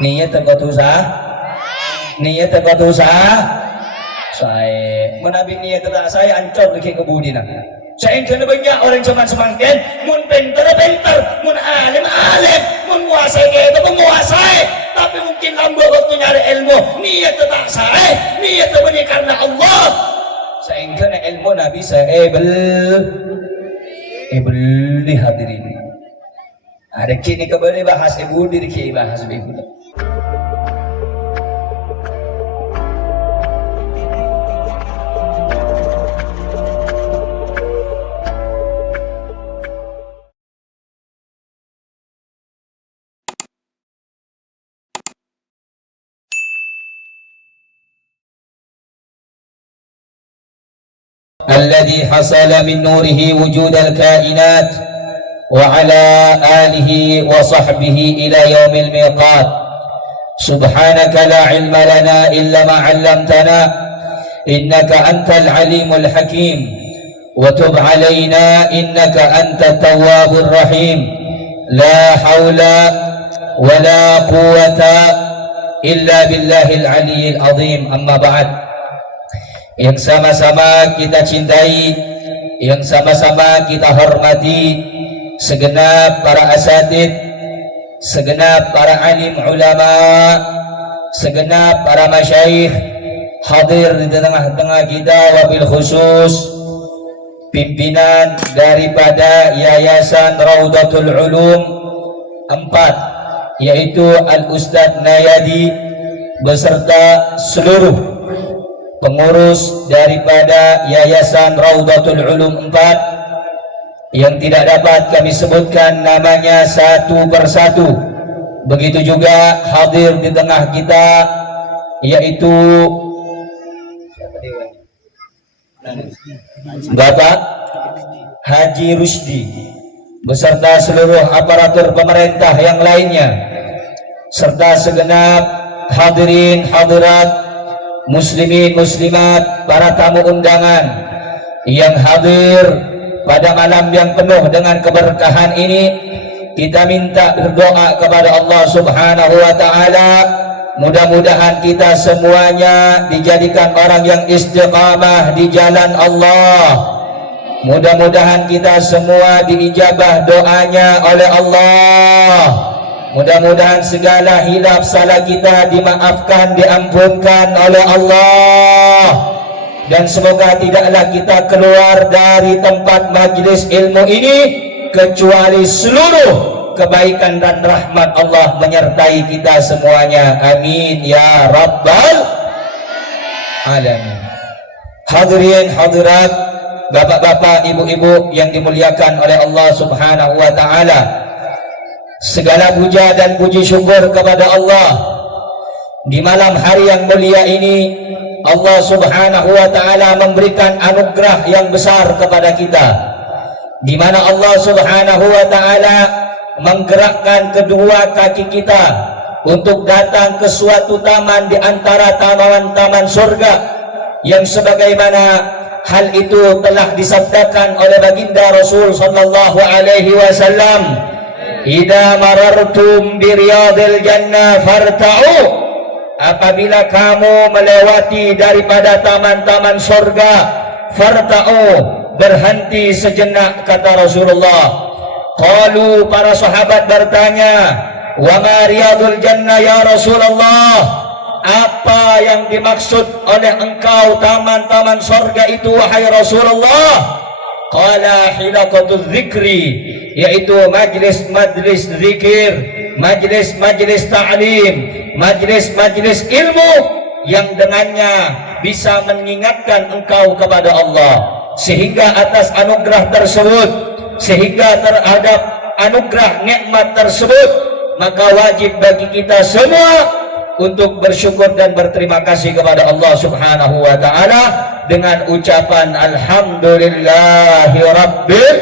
Niat terkotusa, niat terkotusa. Saya menabi niat tak saya ancor ke kebudinan. Saya kena banyak orang zaman semakin mun pintar, mun alim, mun muasai itu menguasai. Tapi mungkin lambat waktu nyari ilmu. Niat tak saya, niat benih karena Allah. Saya kena ilmu Nabi saya di hadirin. Ada kini kembali bahas ibu diri kini bahas ibu. الذي حصل من نوره وجود الكائنات وعلى آله وصحبه إلى يوم الميقات. سبحانك لا علم لنا إلا ما علمتنا إنك أنت العليم الحكيم وتب علينا إنك أنت التواب الرحيم. لا حول ولا قوة إلا بالله العلي العظيم. أما بعد, yang sama-sama kita cintai, yang sama-sama kita hormati, segenap para asatid, segenap para alim ulama, segenap para masyayikh hadir di tengah-tengah kita, wabil khusus pimpinan daripada Yayasan Raudatul Ulum 4, yaitu Al-Ustadz Nayadi beserta seluruh pengurus daripada Yayasan Raudatul Ulum 4 yang tidak dapat kami sebutkan namanya satu persatu. Begitu juga hadir di tengah kita yaitu Bapak Haji Rusdi beserta seluruh aparatur pemerintah yang lainnya, serta segenap hadirin hadirat, muslimin muslimat, para tamu undangan yang hadir pada malam yang penuh dengan keberkahan ini. Kita minta berdoa kepada Allah Subhanahu wa taala, mudah-mudahan kita semuanya dijadikan orang yang istiqamah di jalan Allah. Mudah-mudahan kita semua diijabah doanya oleh Allah. Mudah-mudahan segala hilaf salah kita dimaafkan, diampunkan oleh Allah. Dan semoga tidaklah kita keluar dari tempat majlis ilmu ini kecuali seluruh kebaikan dan rahmat Allah menyertai kita semuanya. Amin ya rabbal alamin. Hadirin hadirat, bapak-bapak, ibu-ibu yang dimuliakan oleh Allah Subhanahu wa taala, segala puja dan puji syukur kepada Allah. Di malam hari yang mulia ini Allah Subhanahu wa taala memberikan anugerah yang besar kepada kita, di mana Allah Subhanahu wa taala menggerakkan kedua kaki kita untuk datang ke suatu taman di antara taman-taman surga yang sebagaimana hal itu telah disabdakan oleh baginda Rasul sallallahu alaihi wasallam, idza marartum bi riyadil jannah farta'u, apabila kamu melewati daripada taman-taman surga, farta'u, berhenti sejenak, kata Rasulullah. Qalu, para sahabat bertanya, wa ma riyadul jannah ya Rasulullah, apa yang dimaksud oleh engkau taman-taman surga itu wahai Rasulullah? Qala hilaqatul dzikri, yaitu majlis-majlis zikir, majlis-majlis ta'lim, majlis-majlis ilmu yang dengannya bisa mengingatkan engkau kepada Allah. Sehingga atas anugerah tersebut, sehingga terhadap anugerah nikmat tersebut, maka wajib bagi kita semua untuk bersyukur dan berterima kasih kepada Allah Subhanahu wa taala dengan ucapan alhamdulillahi rabbil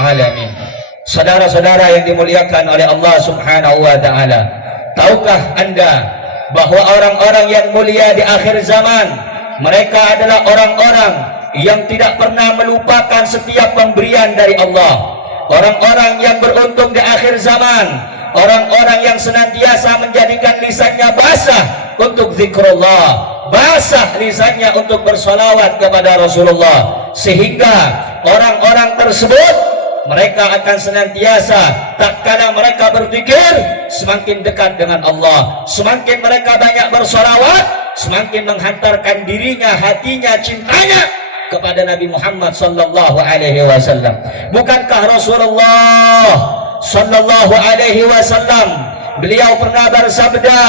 alamin. Saudara-saudara yang dimuliakan oleh Allah Subhanahu wa taala, tahukah Anda bahwa orang-orang yang mulia di akhir zaman, mereka adalah orang-orang yang tidak pernah melupakan setiap pemberian dari Allah. orang-orang yang beruntung di akhir zaman, orang-orang yang senantiasa menjadikan lisannya basah untuk zikrullah, basah lisannya untuk bersolawat kepada Rasulullah, sehingga orang-orang tersebut mereka akan senantiasa tak kala mereka berzikir semakin dekat dengan Allah, semakin mereka banyak bersolawat semakin menghantarkan dirinya, hatinya, cintanya kepada Nabi Muhammad sallallahu alaihi wasallam. Bukankah Rasulullah sallallahu alaihi wasallam beliau pernah bersabda,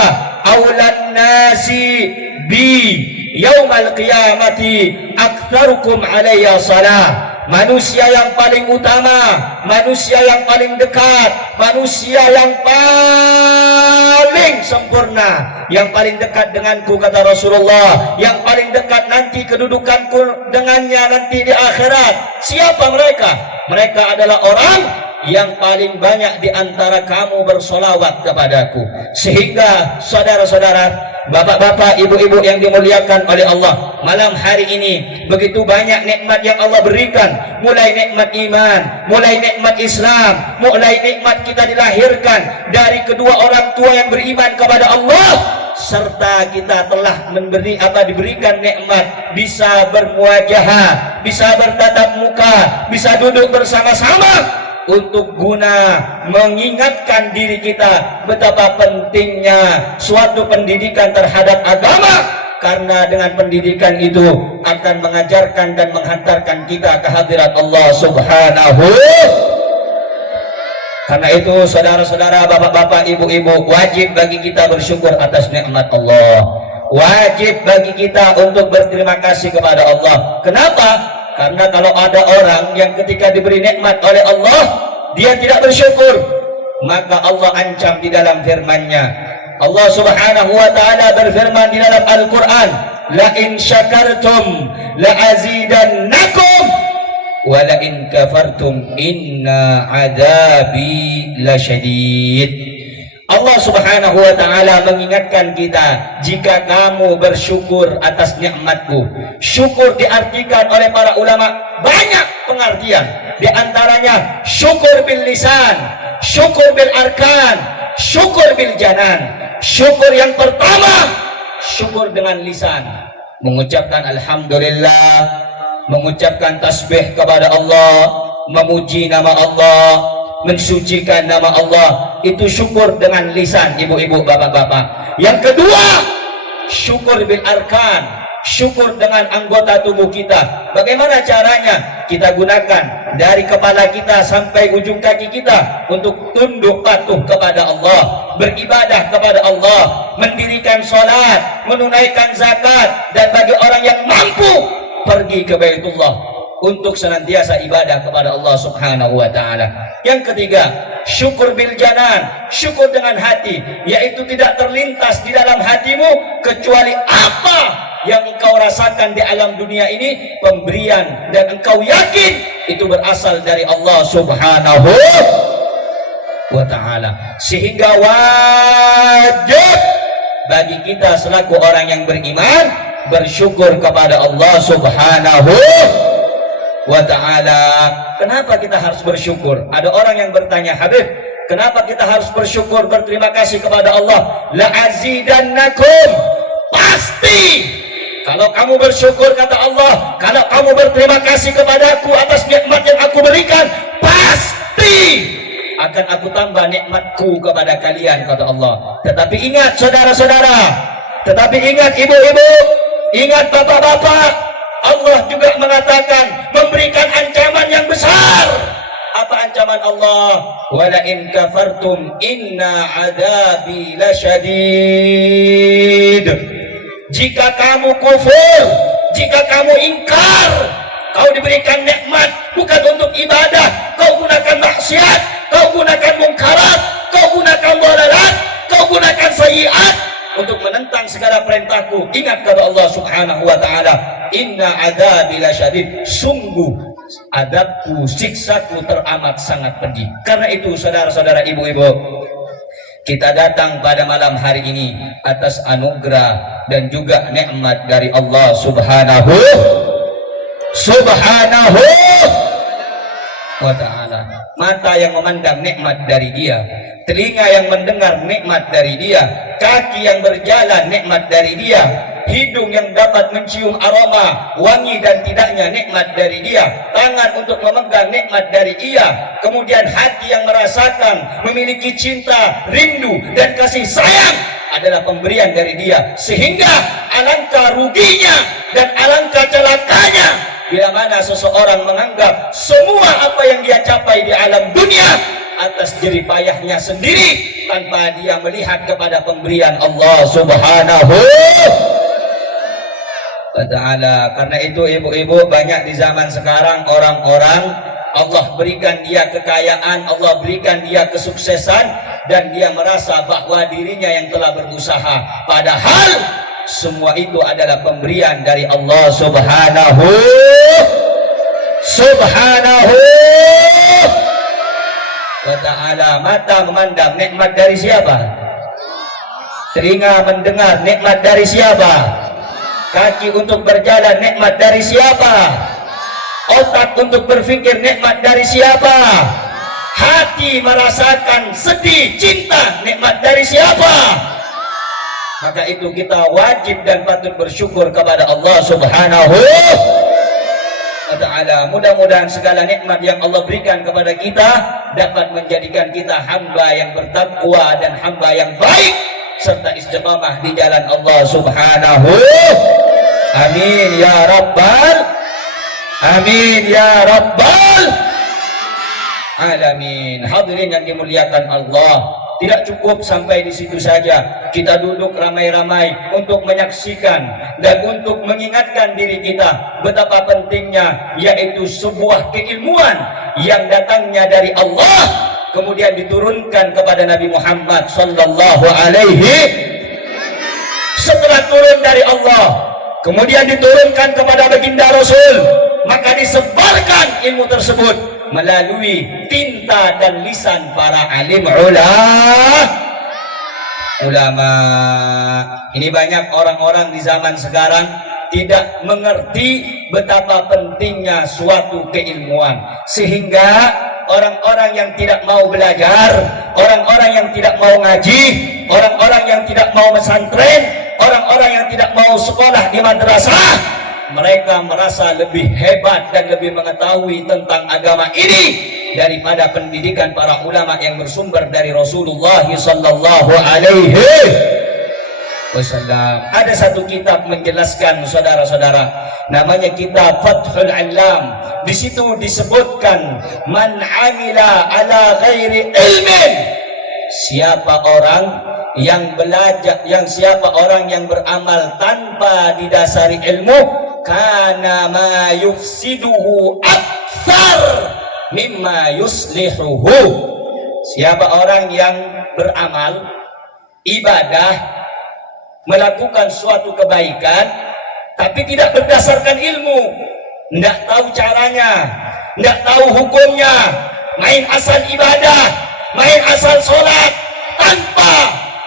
aulan nasi bi yaumal qiyamati aktsarukum alayya salah. Manusia yang paling utama, manusia yang paling dekat, manusia yang paling sempurna, yang paling dekat denganku kata Rasulullah, yang paling dekat nanti kedudukanku dengannya nanti di akhirat. Siapa mereka? Mereka adalah orang yang paling banyak di antara kamu bersolawat kepadaku. Sehingga saudara-saudara, bapak-bapak, ibu-ibu yang dimuliakan oleh Allah, malam hari ini begitu banyak nikmat yang Allah berikan, mulai nikmat iman, mulai nikmat Islam, mulai nikmat kita dilahirkan dari kedua orang tua yang beriman kepada Allah, serta kita telah diberikan nikmat bisa bermuajahah, bisa bertatap muka, bisa duduk bersama-sama untuk guna mengingatkan diri kita betapa pentingnya suatu pendidikan terhadap agama, karena dengan pendidikan itu akan mengajarkan dan menghantarkan kita ke hadirat Allah Subhanahu. Karena itu saudara-saudara, bapak-bapak, ibu-ibu, wajib bagi kita bersyukur atas nikmat Allah, wajib bagi kita untuk berterima kasih kepada Allah. Kenapa? Karena kalau ada orang yang ketika diberi nikmat oleh Allah dia tidak bersyukur, maka Allah ancam di dalam firman-Nya. Allah Subhanahu wa taala berfirman di dalam Al-Qur'an, la in syakartum la azidannakum wa la in kafartum inna adabi lasyadid. Allah Subhanahu wa taala mengingatkan kita, jika kamu bersyukur atas nikmatku. Syukur diartikan oleh para ulama banyak pengertian, di antaranya syukur bil lisan, syukur bil arkan, syukur bil janan. Syukur yang pertama, syukur dengan lisan, mengucapkan alhamdulillah, mengucapkan tasbih kepada Allah, memuji nama Allah, mensucikan nama Allah. Itu syukur dengan lisan, ibu-ibu, bapak-bapak. Yang kedua, syukur bil arkan, syukur dengan anggota tubuh kita. Bagaimana caranya? Kita gunakan dari kepala kita sampai ujung kaki kita untuk tunduk patuh kepada Allah, beribadah kepada Allah, mendirikan sholat, menunaikan zakat, dan bagi orang yang mampu pergi ke Baitullah untuk senantiasa ibadah kepada Allah Subhanahu wa taala. Yang ketiga, syukur bil janan, syukur dengan hati, yaitu tidak terlintas di dalam hatimu kecuali apa yang engkau rasakan di alam dunia ini, pemberian, dan engkau yakin itu berasal dari Allah Subhanahu wa taala. Sehingga wajib bagi kita selaku orang yang beriman bersyukur kepada Allah Subhanahu wa ta'ala. Kenapa kita harus bersyukur? Ada orang yang bertanya, Habib, kenapa kita harus bersyukur, berterima kasih kepada Allah? La azidannakum, pasti kalau kamu bersyukur kata Allah, kalau kamu berterima kasih kepadaku atas nikmat yang aku berikan, pasti akan aku tambah nikmatku kepada kalian kata Allah. Tetapi ingat saudara-saudara, tetapi ingat ibu-ibu, ingat bapak-bapak, Allah juga mengatakan, memberikan ancaman yang besar. Apa ancaman Allah? Wala in kafartum inna adabi lasyadid. Jika kamu kufur, jika kamu ingkar, kau diberikan nikmat bukan untuk ibadah, kau gunakan maksiat, kau gunakan mungkarat, kau gunakan dhalalat, kau gunakan sayyiat untuk menentang segala perintahku. Ingat kata Allah Subhanahu wa taala, inna adabi lasyadid, sungguh adabku, siksaku teramat sangat pedih. Karena itu saudara-saudara, ibu-ibu, kita datang pada malam hari ini atas anugerah dan juga nikmat dari Allah Subhanahu wa ta'ala. Mata yang memandang nikmat dari Dia, telinga yang mendengar nikmat dari Dia, kaki yang berjalan nikmat dari Dia, hidung yang dapat mencium aroma wangi dan tidaknya nikmat dari Dia, tangan untuk memegang nikmat dari Dia, kemudian hati yang merasakan, memiliki cinta, rindu dan kasih sayang adalah pemberian dari Dia. Sehingga alangkah ruginya dan alangkah celakanya bila mana seseorang menganggap semua apa yang dia capai di alam dunia atas jerih payahnya sendiri tanpa dia melihat kepada pemberian Allah Subhanahu wa ta'ala. Karena itu ibu-ibu, banyak di zaman sekarang orang-orang Allah berikan dia kekayaan, Allah berikan dia kesuksesan, dan dia merasa bahwa dirinya yang telah berusaha, padahal semua itu adalah pemberian dari Allah Subhanahu wa ta'ala. Mata memandang, nikmat dari siapa? Telinga mendengar, nikmat dari siapa? Kaki untuk berjalan, nikmat dari siapa? Otak untuk berpikir, nikmat dari siapa? Hati merasakan sedih, cinta, nikmat dari siapa? Maka itu kita wajib dan patut bersyukur kepada Allah Subhanahu wa ta'ala. Mudah-mudahan segala nikmat yang Allah berikan kepada kita dapat menjadikan kita hamba yang bertakwa dan hamba yang baik serta istiqamah di jalan Allah Subhanahu. Amin ya rabbal amin ya rabbal alamin. Hadirin yang dimuliakan Allah, tidak cukup sampai di situ saja. Kita duduk ramai-ramai untuk menyaksikan dan untuk mengingatkan diri kita betapa pentingnya, yaitu sebuah keilmuan yang datangnya dari Allah kemudian diturunkan kepada Nabi Muhammad sallallahu alaihi. Setelah turun dari Allah kemudian diturunkan kepada baginda Rasul, maka disebarkan ilmu tersebut melalui tinta dan lisan para alim ulama. Ini banyak orang-orang di zaman sekarang tidak mengerti betapa pentingnya suatu keilmuan, sehingga orang-orang yang tidak mau belajar, orang-orang yang tidak mau ngaji, orang-orang yang tidak mau pesantren, orang-orang yang tidak mau sekolah di madrasah, mereka merasa lebih hebat dan lebih mengetahui tentang agama ini daripada pendidikan para ulama yang bersumber dari Rasulullah sallallahu alaihi wasallam. Ada satu kitab menjelaskan, saudara-saudara, namanya kitab Fathul Alam. Di situ disebutkan man amila ala ghairi ilmin, siapa orang yang belajar, siapa orang yang beramal tanpa didasari ilmu, kana ma yufsiduhu akthar mimma yuslihuhu. Siapa orang yang beramal ibadah, melakukan suatu kebaikan tapi tidak berdasarkan ilmu, tidak tahu caranya, tidak tahu hukumnya, main asal ibadah, main asal sholat tanpa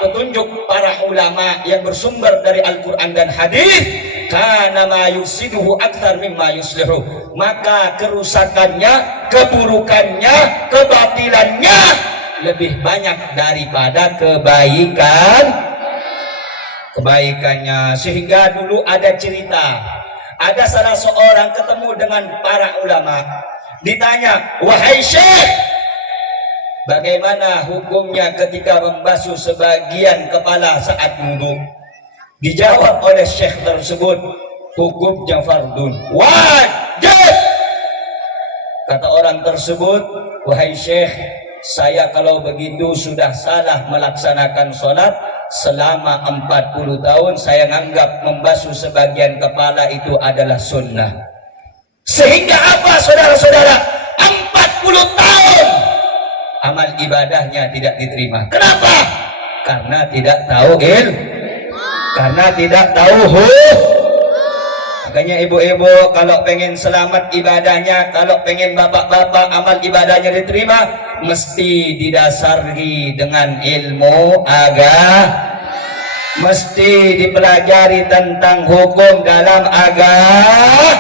petunjuk para ulama yang bersumber dari Al-Quran dan hadis, kana ma yusiduhu akthar mimma yuslihu, maka kerusakannya, keburukannya, kebatilannya lebih banyak daripada kebaikannya. Sehingga dulu ada cerita, ada salah seorang ketemu dengan para ulama, ditanya, wahai syekh, bagaimana hukumnya ketika membasuh sebagian kepala saat wudhu? Dijawab oleh syekh tersebut, hukumnya fardun, wajib. Kata orang tersebut, wahai syekh, saya kalau begitu sudah salah melaksanakan sholat selama 40 tahun. Saya menganggap membasuh sebagian kepala itu adalah sunnah. Sehingga apa, saudara-saudara? 40 tahun amal ibadahnya tidak diterima. Kenapa? Karena tidak tahu ilmu, karena tidak tahu Makanya ibu-ibu kalau pengen selamat ibadahnya, kalau pengen bapak-bapak amal ibadahnya diterima, mesti didasari dengan ilmu agama, mesti dipelajari tentang hukum dalam agama.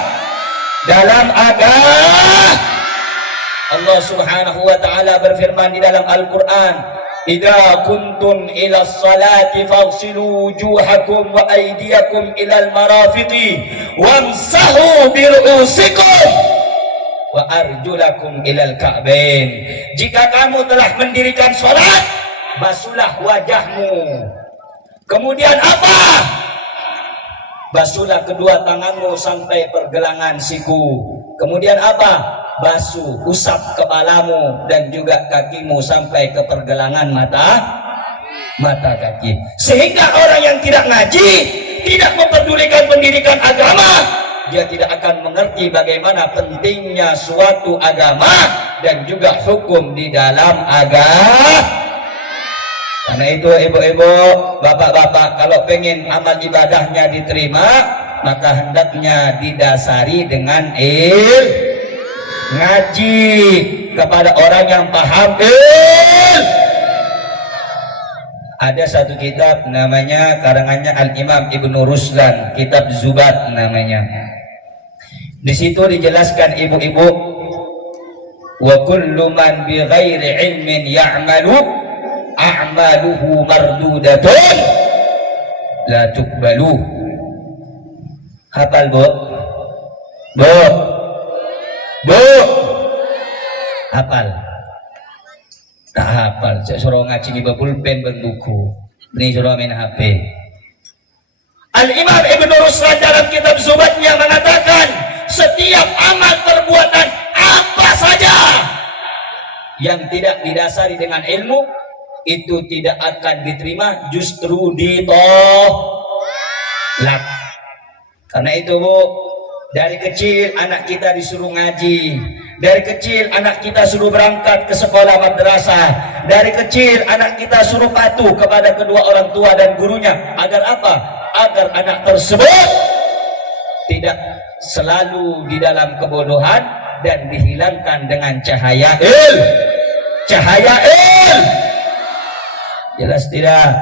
Allah Subhanahu wa taala berfirman di dalam Al-Qur'an, "Idza kuntum ila sholati faghsilu wujuhakum wa aydiyakum ilal marafiqi wamsahu bi ru'usikum wa arjulakum ilal ka'bain." Jika kamu telah mendirikan salat, basuhlah wajahmu. Kemudian apa? Basuhlah kedua tanganmu sampai pergelangan siku. Kemudian apa? Basuh, usap kepalamu dan juga kakimu sampai ke pergelangan mata kaki. Sehingga orang yang tidak ngaji, tidak memperdulikan pendidikan agama, dia tidak akan mengerti bagaimana pentingnya suatu agama dan juga hukum di dalam agama. Karena itu ibu-ibu, bapak-bapak, kalau pengen amal ibadahnya diterima, maka hendaknya didasari dengan ngaji kepada orang yang paham Ada satu kitab namanya, karangannya Al-Imam Ibnu Ruslan, kitab Zubat namanya. Di situ dijelaskan ibu-ibu, wa kullu man bi ghairi ilmin ya'malu a'maluhu mardudatun la tuqbalu. Hafal bu? Hafal? Tak hafal. Saya suruh ngaji di pulpen berbuku. Ini suruh main HP. Al-Imam Ibnu Ruslan dalam kitab Zubatnya mengatakan, setiap amal perbuatan apa saja yang tidak didasari dengan ilmu, itu tidak akan diterima, justru ditolak. Karena itu bu, dari kecil anak kita disuruh ngaji, dari kecil anak kita suruh berangkat ke sekolah madrasah, dari kecil anak kita suruh patuh kepada kedua orang tua dan gurunya. Agar apa? Agar anak tersebut tidak selalu di dalam kebodohan dan dihilangkan dengan cahaya Jelas tidak?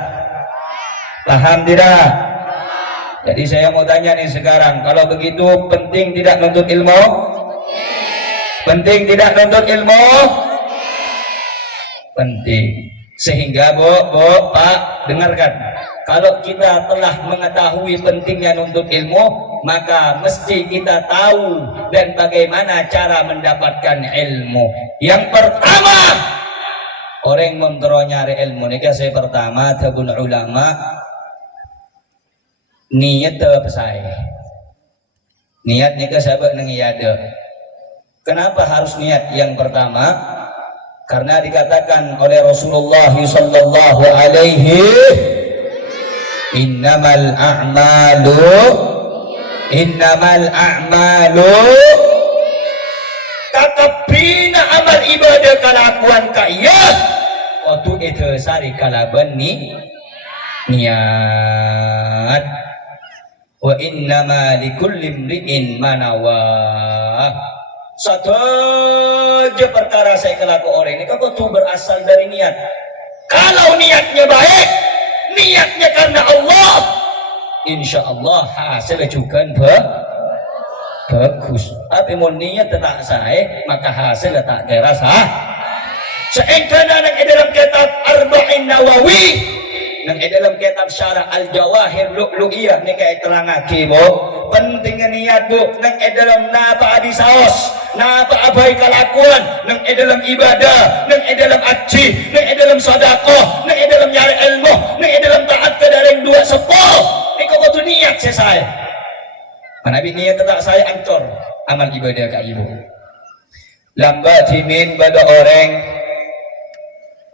Paham tidak? Jadi saya mau tanya nih sekarang, kalau begitu penting tidak nuntut ilmu? Penting tidak nuntut ilmu? Penting. Sehingga bu, pak, dengarkan. Kalau kita telah mengetahui pentingnya nuntut ilmu, maka mesti kita tahu dan bagaimana cara mendapatkan ilmu. Yang pertama, orang mentero nyari ilmu nika saya pertama tabun ulama niat terpesai. Niat nika sabak nang iada. Kenapa harus niat yang pertama? Karena dikatakan oleh Rasulullah sallallahu alaihi, innamal a'malu kakapina amal ibadah kalakuan kaya waktu itu sari kalaban niat wa innama likulli imri'in manawa. Satu aja perkara saya kelaku orang ini kau tuh berasal dari niat. Kalau niatnya baik, niatnya karena Allah, insya Allah hasilnya juga bagus. Tapi mau niat tak saya, maka hasilnya tak kira sah. Seengkana nang dalam kitab Arba'in Nawawi, nang dalam kitab Syarah Al-Jawahir Lu'lu'iyah ni kaya terangake bu, pentingnya niat bu, nang dalam napa adi saos, napa abai kalakuan, nang dalam ibadah, nang dalam haji, nang dalam sedekah, nang dalam nyari ilmu, nang dalam taat ke daring dua sepuh. Ni kau tu niat saya. Nabi niat tak saya ancor amal ibadah ka ibu. Lambat timin pada orang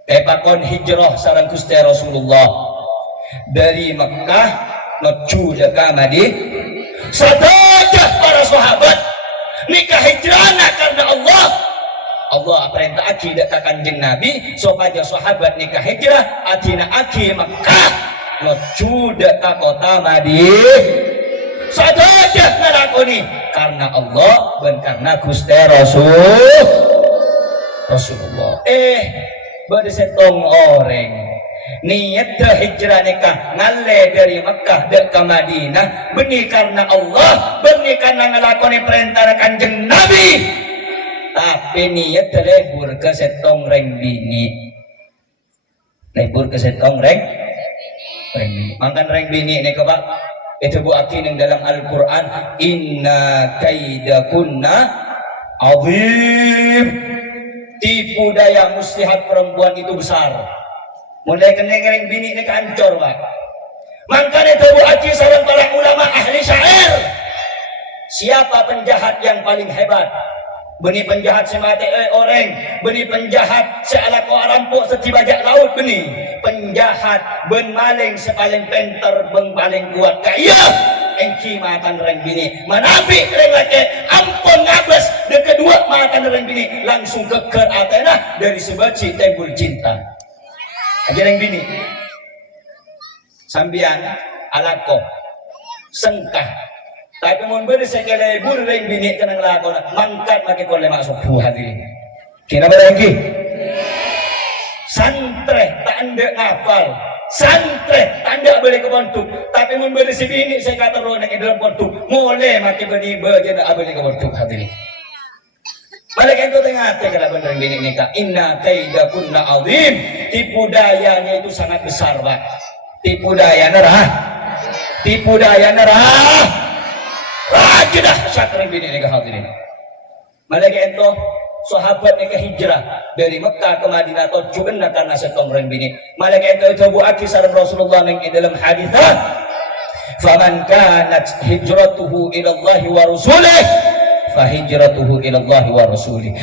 pakon hijrah sareng Gusti Rasulullah dari Mekah menuju ke Madinah. Sadajah para sahabat nikah hijrahna karena Allah. Allah perintah aki datang kanjeng Nabi supaya sahabat nikah hijrah atina aki Mekah menuju ke kota Madinah. Sadajah nalakoni karena Allah dan karena Gusti Rasulullah. Bade setong orang niat hijrah nikah ngale dari Mekah dan ke Madinah benih karena Allah, benih karena ngelakoni perintah kanjeng Nabi. tapi niat lebur ke setong reng bini. Lebur ke setong reng bini. Makan reng bini ini kebak. Itu buatin yang dalam Al-Quran, inna kaidakunna azim. Tipu daya muslihat perempuan itu besar. Mulai keneng bini ini kancor, Pak. Makanya itu buatin seorang para ulama ahli syair. Siapa penjahat yang paling hebat? Beni penjahat semate orang, beni penjahat seala ko rampok seti bajak laut beni. Penjahat ben maling sepaling penter ben paling kuat kaya. Engki makan reng bini. Manapi reng laki ampun ngabes de kedua makan reng bini langsung keker Athena dari sebaci tembul cinta. Aja reng bini. Sambian alako sengkah. Tapi mun beri sekali bureng bini kenang lakon mangkat make kole masuk buah hadirin. Kena berengki. Santre tak anda ngafal. Santre tak anda boleh ke pontuk. Tapi mun beri si bini saya kata roh nak dalam pontuk. Mulai mati beri berjana boleh ke pontuk hadirin. Balik itu tengah kalau bener bini nikah. Inna kaidakunna azim. Tipu dayanya itu sangat besar, Pak. Tipu daya nerah. Tipu daya nerah. Rajin dahsyat reng bini nikah hadirin. Malaikat itu sahabat nikah hijrah dari Mekah ke Madinah tujuannya karena setong reng bini. Malaikat itu buat kisah Rasulullah yang dalam hadis, "Faman kanat hijratuhu ila Allah wa rasulih, fa hijratuhu ila Allah wa rasulih."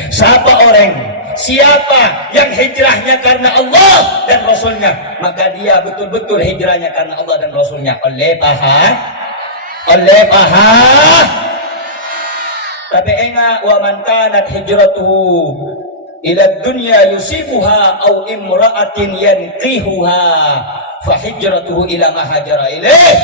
Siapa yang hijrahnya karena Allah dan Rasulnya, maka dia betul-betul hijrahnya karena Allah dan Rasulnya. Oleh paham. Tapi enggak wa man kanat hijratuhu ila dunya yusibuha au imra'atin yanqihuha fa hijratuhu ila ma hajara ilaih.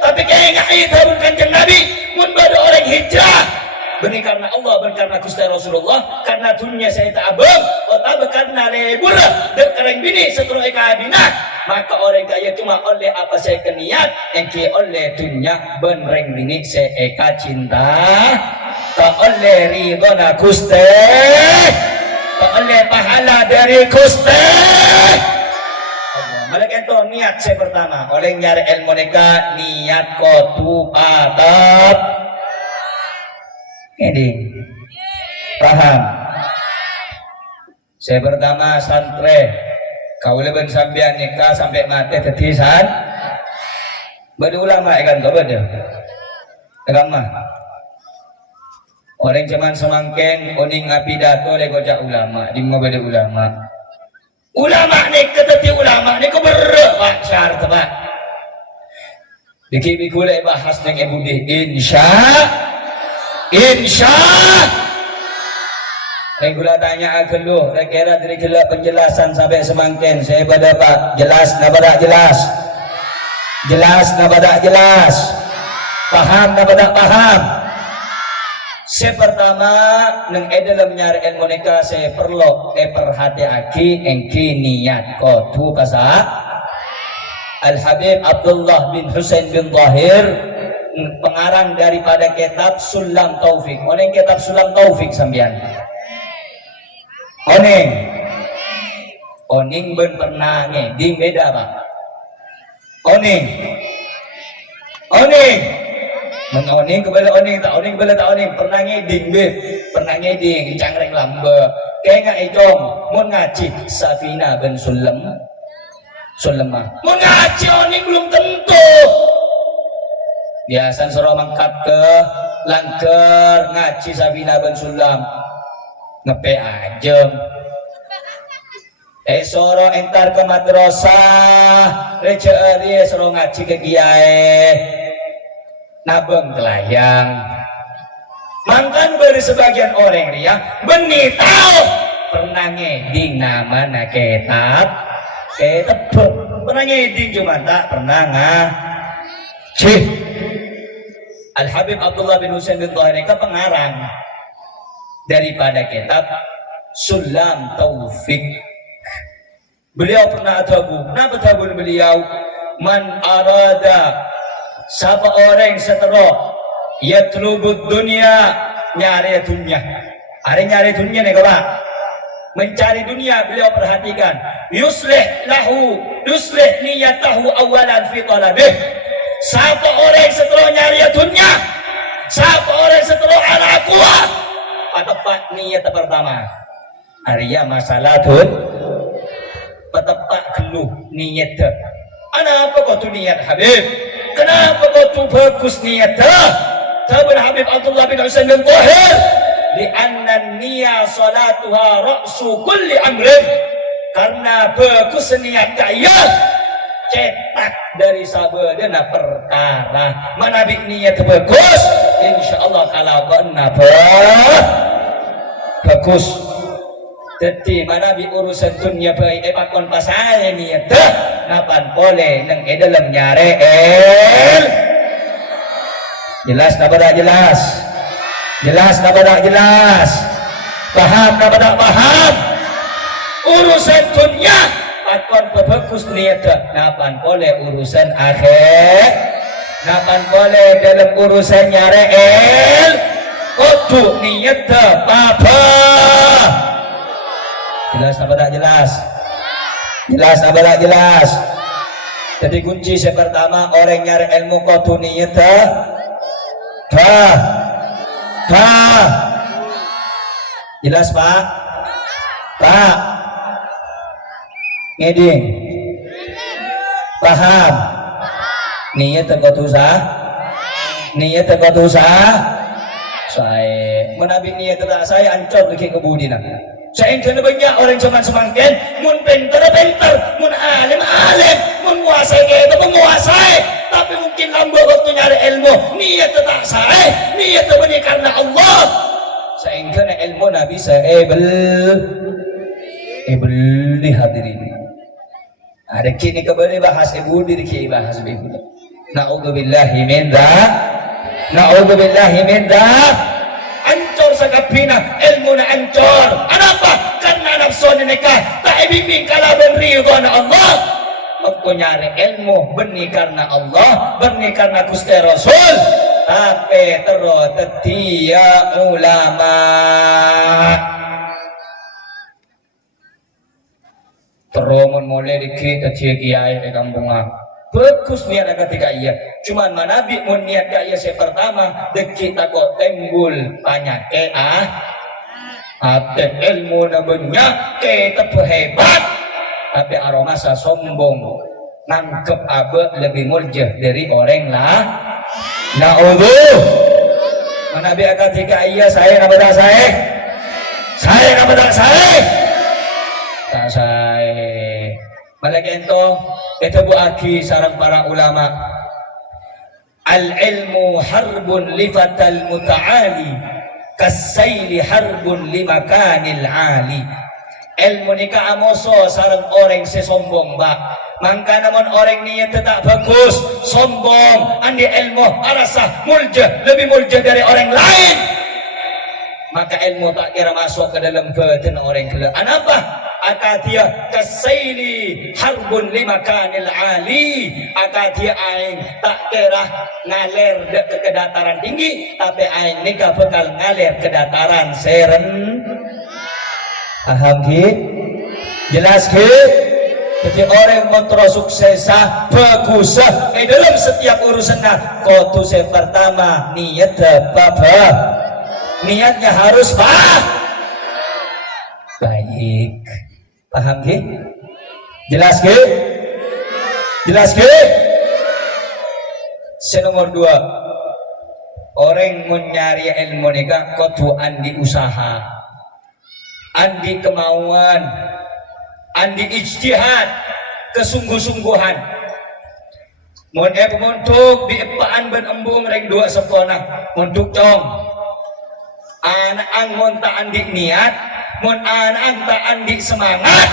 Tapi enggak itu bukan Nabi mun pada orang hijrah benih karena Allah, benih karena Gusti Rasulullah, karena dunia saya tak abang, atau karena lebur dan kereng bini setelah kabinat. Maka orang kaya cuma oleh apa saya keniat, engke oleh dunia benreng bini saya cinta, tak oleh ridho na Gusti, tak oleh pahala dari Gusti. Malaikat itu niat saya pertama, oleh nyari ilmu nikah niat kotu atap. Ini paham. Saya pertama santre. Kau lebih sampai nikah sampai mati tetisan. Bada ulama kan kau bada. Agama. Orang zaman semangkeng oning apidato le kocak ulama, di mana bada ulama. Ulama ni keteti ulama ni kau berapa syarat pak. Biki le bahas neng ibu di insya Regula tanya akan lu, kira dari jelas penjelasan sampai semangkin. Saya pada pak jelas, nabada jelas, jelas nabada jelas, paham nabada paham. Saya pertama neng dalam nyari ilmu nikah saya perlu perhati engki niat kotu pasal Al Habib Abdullah bin Husain bin Zahir pengarang daripada kitab Sulam Taufik. Oneng kitab Sulam Taufik sambian. Oning ben pernah ngeding beda pak. Oning kebala oning tak oning pernah ngeding pernah ngeding cangreng lambe kayak nggak itong mau ngaji Safina ben Sulemah mau ngaji oning belum tentu biasa suruh mangkat ke langker ngaji Safina ben Sulam ngepe aja soro entar ke madrasah receeri soro ngaji ke kiai nabeng telayang mangkan beri sebagian orang dia benih tahu pernah ngeding nama na kitab pernah ngeding cuma tak pernah cih Al Habib Abdullah bin Husain bin Zahir pengarang daripada kitab Sulam Taufik. Beliau pernah tabu. Kenapa tabu beliau? Man arada siapa orang seterah yatlubud dunia nyari dunia. Ada nyari dunia nih kawan. Mencari dunia beliau perhatikan. Yuslih niyatahu awalan fi talabih. Siapa orang setelah nyari dunia, siapa orang setelah ala kuah, patepat niat pertama. Arya masalah tun, patepat keluh niat. Kenapa kau tu niat Habib? Kenapa kau tu bagus niat? Tabun Habib Abdullah bin Husain bin Tahir. Lianna niya salatuha ra'su kulli amrin. Karena bagus niat daya cetak dari sabadana perkara. Manabik niat bagus, insyaallah kalau kenapa bagus. Jadi manabi urusan dunia baik pakon pasal niat napan boleh nang dalam nyare jelas napa tak jelas? Jelas napa tak jelas? Paham napa tak paham? Urusan dunia pakon bagus niat napan boleh urusan akhir, napan boleh dalam urusan nyare kudu niat apa? Jelas apa tak jelas? Jelas apa tak jelas? Jadi kunci yang pertama orang nyari ilmu kudu niat jelas Pak? Pak ngeding paham? Niat kudu niat kudu saya menabi niat tak saya ancor ke kebudinan. Saya kena banyak orang zaman semangkin, mun pintar, mun alim, mun menguasai kita menguasai, tapi mungkin lambat waktu nyari ilmu, niat tak saya, niat benih karena Allah. Saya kena ilmu Nabi saya beli hadirin. Ada kini kembali bahas ibu diri kini bahas ibu. Naudzubillahi min dzalik. Naudzubillahi min dzalik. Ancor sakapina ilmu na ancor. Kenapa? Karena nafsu nikah tak bimbing kalau beri ridha Allah. Mempunyai ilmu benih karena Allah, benih karena Gusti Rasul. Tapi terus tetia ulama. Teromun mulai dikit tetia kiai di kampung bagus niat ketika iya, cuman manabi mun niat kaya saya pertama deki takut tembul penyakit ate ilmu na banyak kita hebat tapi aroma sombong nangkep abe lebih muljah dari orang lah naudzuh manabi ketika iya saya nama tak saya nama tak saya malaki itu buaki sarang para ulama al-ilmu harbun lifatal muta'ali kasayli harbun limakanil ali. Ilmu nikah amoso sarang orang sesombong ba mangka namun orang niat tak bagus sombong andi ilmu arasah mulja lebih mulja dari orang lain maka ilmu tak kira masuk ke dalam batin orang kelak. Kenapa? Akatia kasaili harbun limakanil ali. Akatia aing tak kira ngalir ke kedataran tinggi tapi aing nikah bakal ngalir ke dataran seren. Paham ki? Jelas ki? Jadi orang mau terus sukses bagus dalam setiap urusan kudu saya pertama niat apa? Niatnya harus baik. Paham ki? Jelas ki? Jelas ki? Nomor 2 orang mencari ilmu nikah kudu andi usaha, andi kemauan, andi ijtihad, kesungguh-sungguhan. Mohon untuk diepaan ben embung reng 2 sepona untuk cong anak ang monta andi niat mon anak tak andi semangat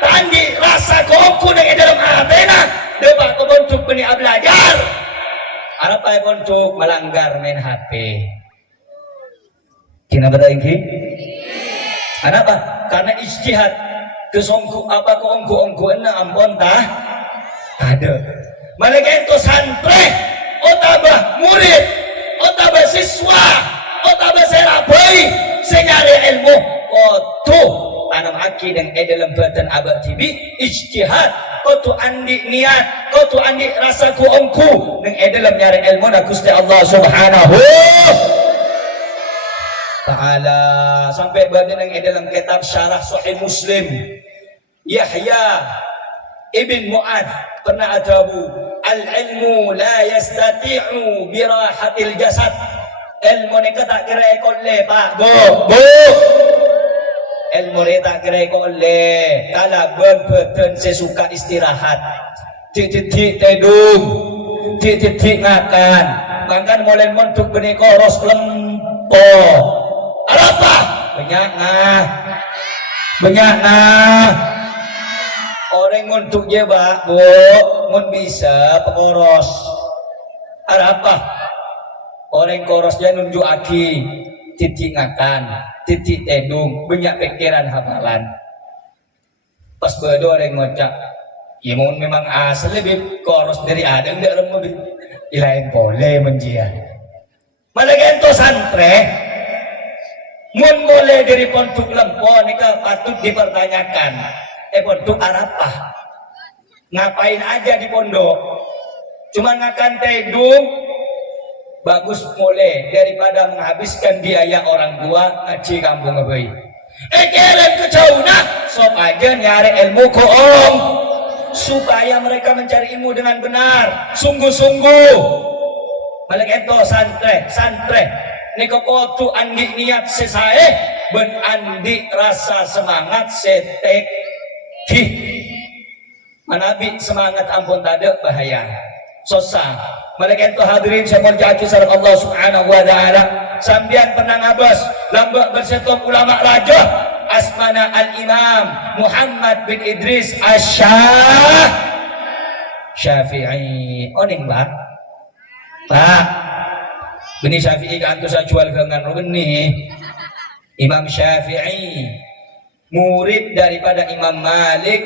tak andi rasa koku dengan dalam hatena debat untuk beni belajar apa untuk melanggar main HP kena betul ini kenapa? Karena ijtihad kesongku apa keongku ena ampun tah ada mereka itu santri otabah murid otabah siswa otabah serabai senyari ilmu kotu tanam aki dan dalam badan abad tibi ijtihad kotu andi niat kotu andi rasa ku ongku dan dalam nyari ilmu na Gusti Allah Subhanahu ta'ala sampai badan yang dalam kitab syarah Sahih Muslim Yahya Ibn Mu'adz pernah adabu al-ilmu la yastati'u birahatil jasad ilmu ni tak kira kolle pak bu ilmu ni tak kira kolle kalau badan sesuka istirahat titik tedung titik ngakan makan mulai montuk benih koros lempo apa banyak nah orang untuk je pak bu mun bisa pengoros ada apa orang koros dia nunjuk aki titik ngakan titik tedung banyak pikiran hafalan pas bedo orang ngocak ya mun memang asli lebih koros dari ada enggak remuk ilain boleh menjia malah gento santre mun boleh dari pondok lempo nika patut dipertanyakan pondok arapah ngapain aja di pondok cuma ngakan tedung bagus boleh daripada menghabiskan biaya orang tua ngaji kampung ngebai keren kejauhan sok aja nyari ilmu koong supaya mereka mencari ilmu dengan benar sungguh-sungguh balik itu santre niko kotu andi niat sesae ben andi rasa semangat setek manabi semangat ampun tada bahaya sosa mereka itu hadirin saya jatuh sareng Allah Subhanahu wa taala sambian pernah ngabas lambak bersetop ulama raja asmana al-imam Muhammad bin Idris Syafi'i oning pak benih Syafi'i kan tu saya jual dengan benih Imam Syafi'i murid daripada Imam Malik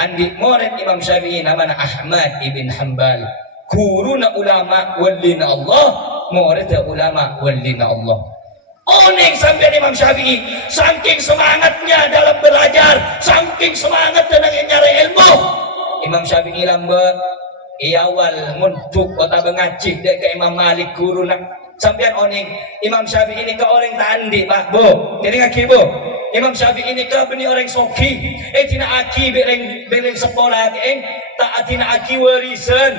andi murid Imam Syafi'i namanya Ahmad ibn Hanbal guruna ulama walina Allah murid ulama walina Allah oning sampai Imam Syafi'i saking semangatnya dalam belajar saking semangat dalam nyari ilmu Imam Syafi'i lamba iawal muntuk kota mengaji dek ke Imam Malik guruna sampai oning Imam Syafi'i ini ke orang tandi pak bu jadi ngaki bu Imam Syafi'i ini ke benih orang soki tina aki bereng sekolah tak tina aki warisan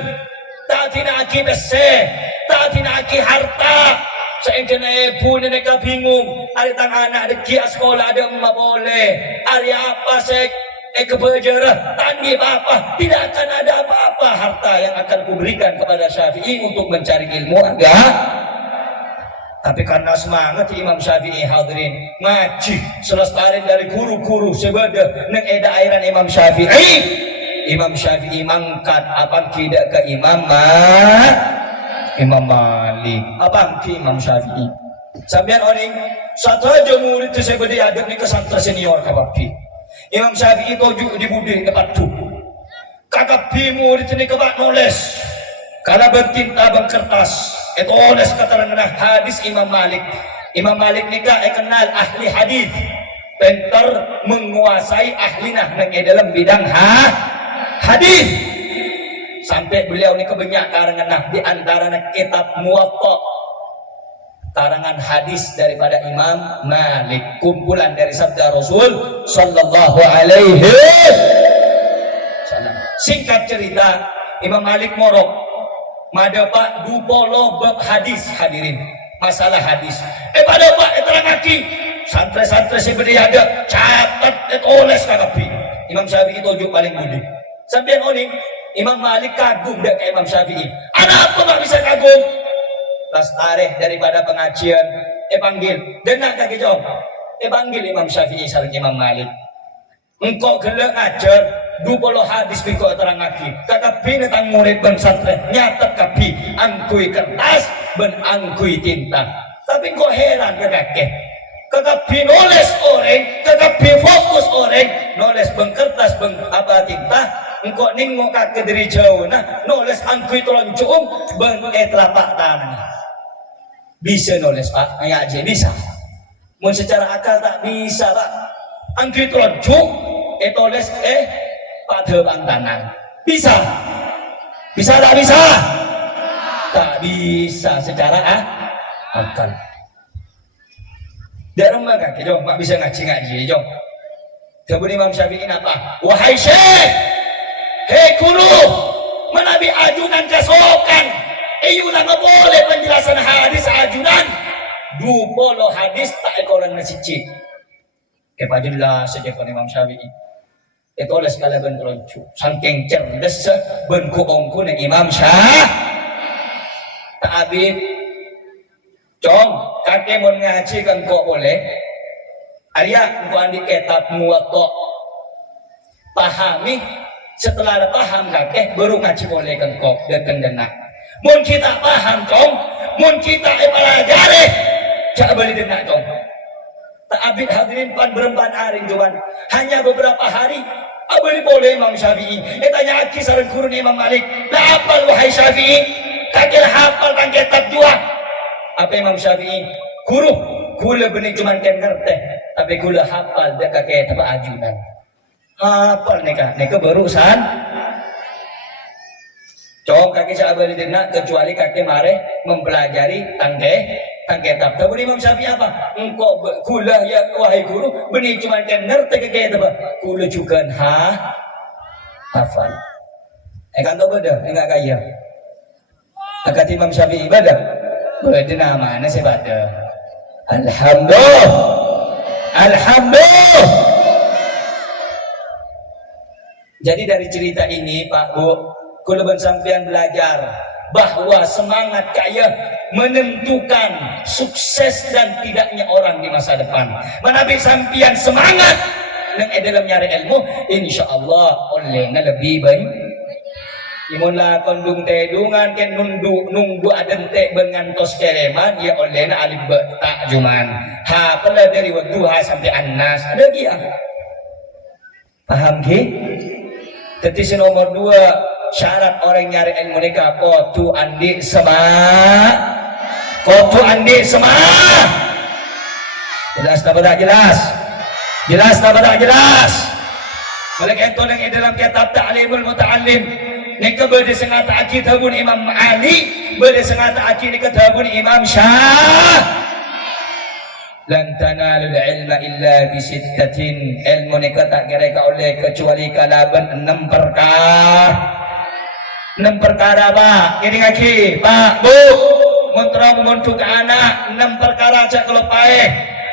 tak tina aki bese tak tina aki harta saya kena ibu nenek bingung ada tang anak ada kia sekolah ada emak boleh hari apa saya kebejarah tandi apa tidak akan ada apa-apa harta yang akan kuberikan kepada Syafi'i untuk mencari ilmu agak tapi karena semangat Imam Syafi'i hadirin ngaji selestari dari guru-guru sebeda neng daerah Imam Syafi'i mangkat apa tidak ke Imam Malik apa ke Imam Syafi'i sampean oning satu aja murid itu sebeda ada nih kesantren senior kabapi Imam Syafi'i tojuk di budi tempat tu kabapi murid ini kebak nulis kalau bertinta berkertas itu oleh keterangan hadis Imam Malik nikah kenal ahli hadis pintar menguasai ahlinah dalam bidang hadis sampai beliau ini kebanyak karangan di antara kitab Muwatta karangan hadis daripada Imam Malik kumpulan dari sabda Rasul sallallahu alaihi wasallam singkat cerita Imam Malik morok mada pak dupolo bab hadis hadirin masalah hadis pada pak terang aki santre-santre seberi ada catat oles kakapi Imam Syafi'i tojuk paling budi sampai oning Imam Malik kagum dak ke Imam Syafi'i ada apa nggak bisa kagum pas tarikh daripada pengajian panggil dengar kaki jawab panggil Imam Syafi'i sareng Imam Malik engkau gelak ajar 20 hadis biko terang aki kakapi netang murid ben santren nyatet kapi angkui kertas ben angkui tinta tapi kok heran kakek kakapi nulis orang kakapi fokus orang nulis ben kertas ben apa tinta engkau ningok kakek dari jauh nah nulis angkui tolonjung ben telapak tangan bisa nulis pak kayak aja bisa Mun secara akal tak bisa pak. Angkit lonjuk, etoles pada bantanan. Bisa? Bisa tak bisa? Tak bisa secara akal. Dia rumah kaki jom, mak bisa ngaji jom. Kemudian Imam Syafi'i apa? Wahai syekh, hei guru, menabi ajunan kasokan. Iyulah nggak boleh penjelasan hadis ajunan. Dupolo hadis tak ekoran nasici. Kepadillah sejak Imam Syafi'i. Itu oleh segala bentuk saking cerdas benku ongku na Imam Syafi'i. Ta'abid Cong, kakek mau ngaji kan kok boleh Arya, engkau andi kitab Muwatta pahami, setelah paham kakek baru ngaji boleh kan kok dan kendena mun kita paham Cong, mun kita pelajari jangan boleh denak Cong. Ta'abid hadirin pan berempat hari cuman hanya beberapa hari abali boleh Imam Syafi'i tanya aki saran kurun Imam Malik lah apal wahai Syafi'i kakek hafal kan kitab dua. Apa Imam Syafi'i? Guru, gula benih cuman kan ngerti, tapi gula hafal dia kakek apa ajunan. Hafal neka berusan. Cong kakek sahabat dina kecuali kakek mare mempelajari tangke kitab. Tapi Imam Syafi'i apa? Engkau gula ya wahai guru benih cuman kan ngerti kakek apa? Gula juga hafal. Kan tahu beda, enggak kaya. Akat Imam Syafi'i ibadah beda namanya sih pada Alhamdulillah. Jadi dari cerita ini Pak Bu kulaban sampean belajar bahwa semangat kaya menentukan sukses dan tidaknya orang di masa depan. Menabi sampean semangat dan dalam nyari ilmu insyaallah olehnya lebih baik. Imunlah kondung tedungan ken nunggu adente bengantos kereman ya olehna alif tak cuman pala dari wadduha sampai annas ada dia paham ki? Tetapi nomor 2 syarat orang nyari ilmu mereka kotu andi sema jelas tak pada jelas oleh itu yang dalam kitab Ta'limul Muta'allim nika berde sengata aki tabun Imam Ali berde sengata aki nika tabun Imam Syah lan tanalul ilma illa bisittatin ilmu nika tak kira oleh kecuali kalaban 6 perkara Pak ini ngaki Pak Bu muntra memuntuk anak 6 perkara cak kelopae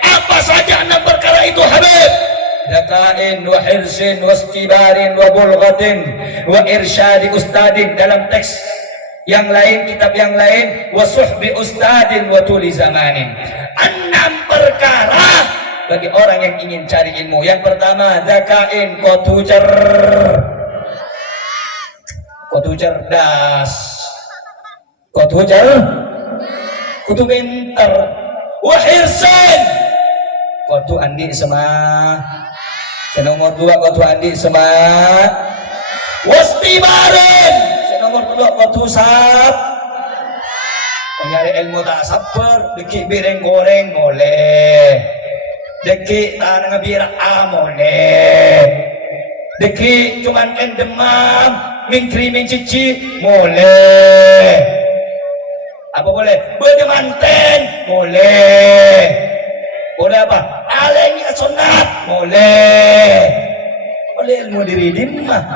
apa saja 6 perkara itu Habib Dakain wa hirsin wa istibarin wa bulghatin wa irsyadi ustadin dalam teks yang lain kitab yang lain wa suhbi ustadin wa tuli zamanin 6 perkara bagi orang yang ingin cari ilmu. Yang pertama dakain kotu cerdas kotu pintar wa hirsin kotu andi semah nomor 2 kotu andi semat wastibarin nomor 2 kotu sab nyari ilmu tak sabar deki bireng goreng boleh deki tanah ngebira boleh deki cuman kan demam mingkri cici boleh apa boleh berdemanten boleh apa alengi sunat boleh ilmu diri dimah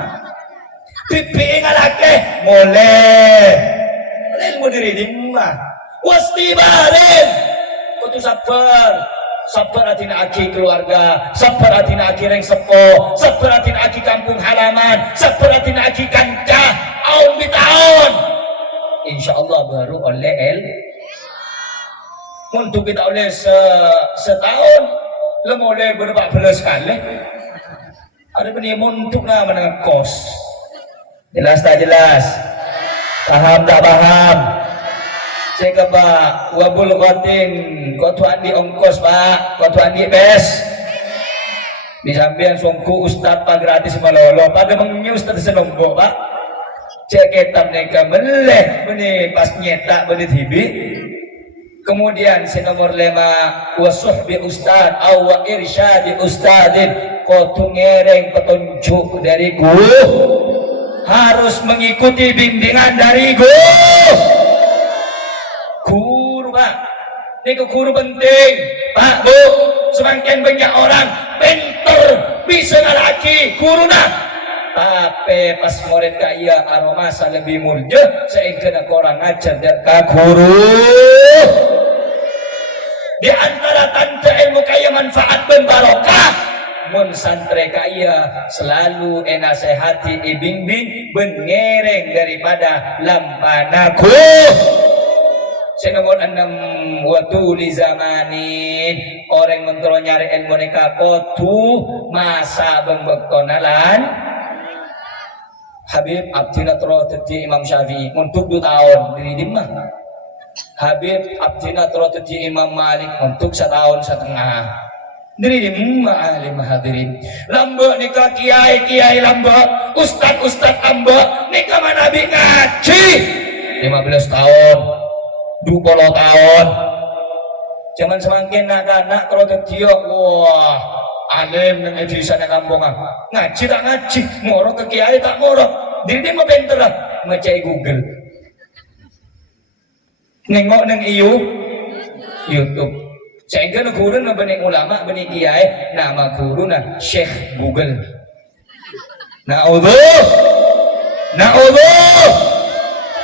pipi ngalake boleh ilmu diri dimah wastibarin kutu sabar atina aki keluarga sabar atina aki reng sepo sabar atina aki kampung halaman sabar atina aki kancah aun bitaun insyaallah baru oleh untuk kita oleh setahun lo boleh berapa belas kali ada benih untuk nama dengan kos jelas tak jelas paham tak paham saya Pak wabul kotin kotu andi ongkos Pak kotu andi bes di samping songku ustad Pak gratis malolo pada mengenai ustad senombok Pak cek kitab mereka meleh benih pas nyetak benih TV Kemudian si nomor 5 wasuhbi ustad aw wa irsyadi ustadin, kudu ngereng petunjuk dari guru, harus mengikuti bimbingan dari guru Pak. Ini guru penting Pak Bu. Semakin banyak orang pinter bisa ngalaki guru nah, tapi pas murid kaya aroma lebih murja sehingga orang ngajar ke guru. Di antara tanda ilmu kaya manfaat ben barokah, mun santri kaya selalu enasehati ibimbing ben ngereng daripada lampanaku. Nomor 6 waktu li zamanin, orang mentero nyari ilmu neka kotu masa bembektonalan. Habib Abdina Tro tadi Imam Syafi'i untuk 2 tahun diri dimah. Habib Abdina Tro tadi Imam Malik untuk 1 tahun setengah. Diri dimah alim hadirin. Lambo nikah kiai lambo, ustad lambo nikah manabi ngaji 15 tahun. 20 tahun. Jangan semakin anak-anak kalau terjiok, wah alim dan edisanya kampung ngaji tak ngaji, moro ke kiai tak moro. Diri dia mau pinter lah, ngecek Google, nengok neng YouTube. Sehingga guru na benih ulama benih kiai, nama guru na Syekh Google. Naudzuh.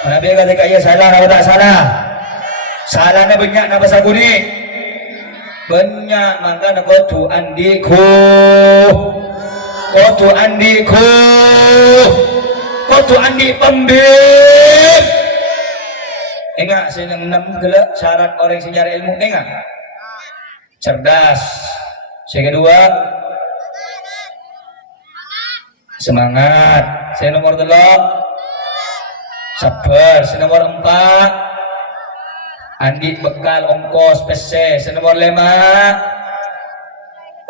Nabi kata kaya salah atau tak salah? Salahnya banyak na bahasa kuning. Banyak maka na kotu andiku kotu andi pembim. Enggak senang 6 gelak syarat orang yang nyari ilmu enggak? Cerdas. Yang kedua semangat. Saya nomor 3 sabar. Saya nomor 4 andi bekal ongkos PC. Nomor 5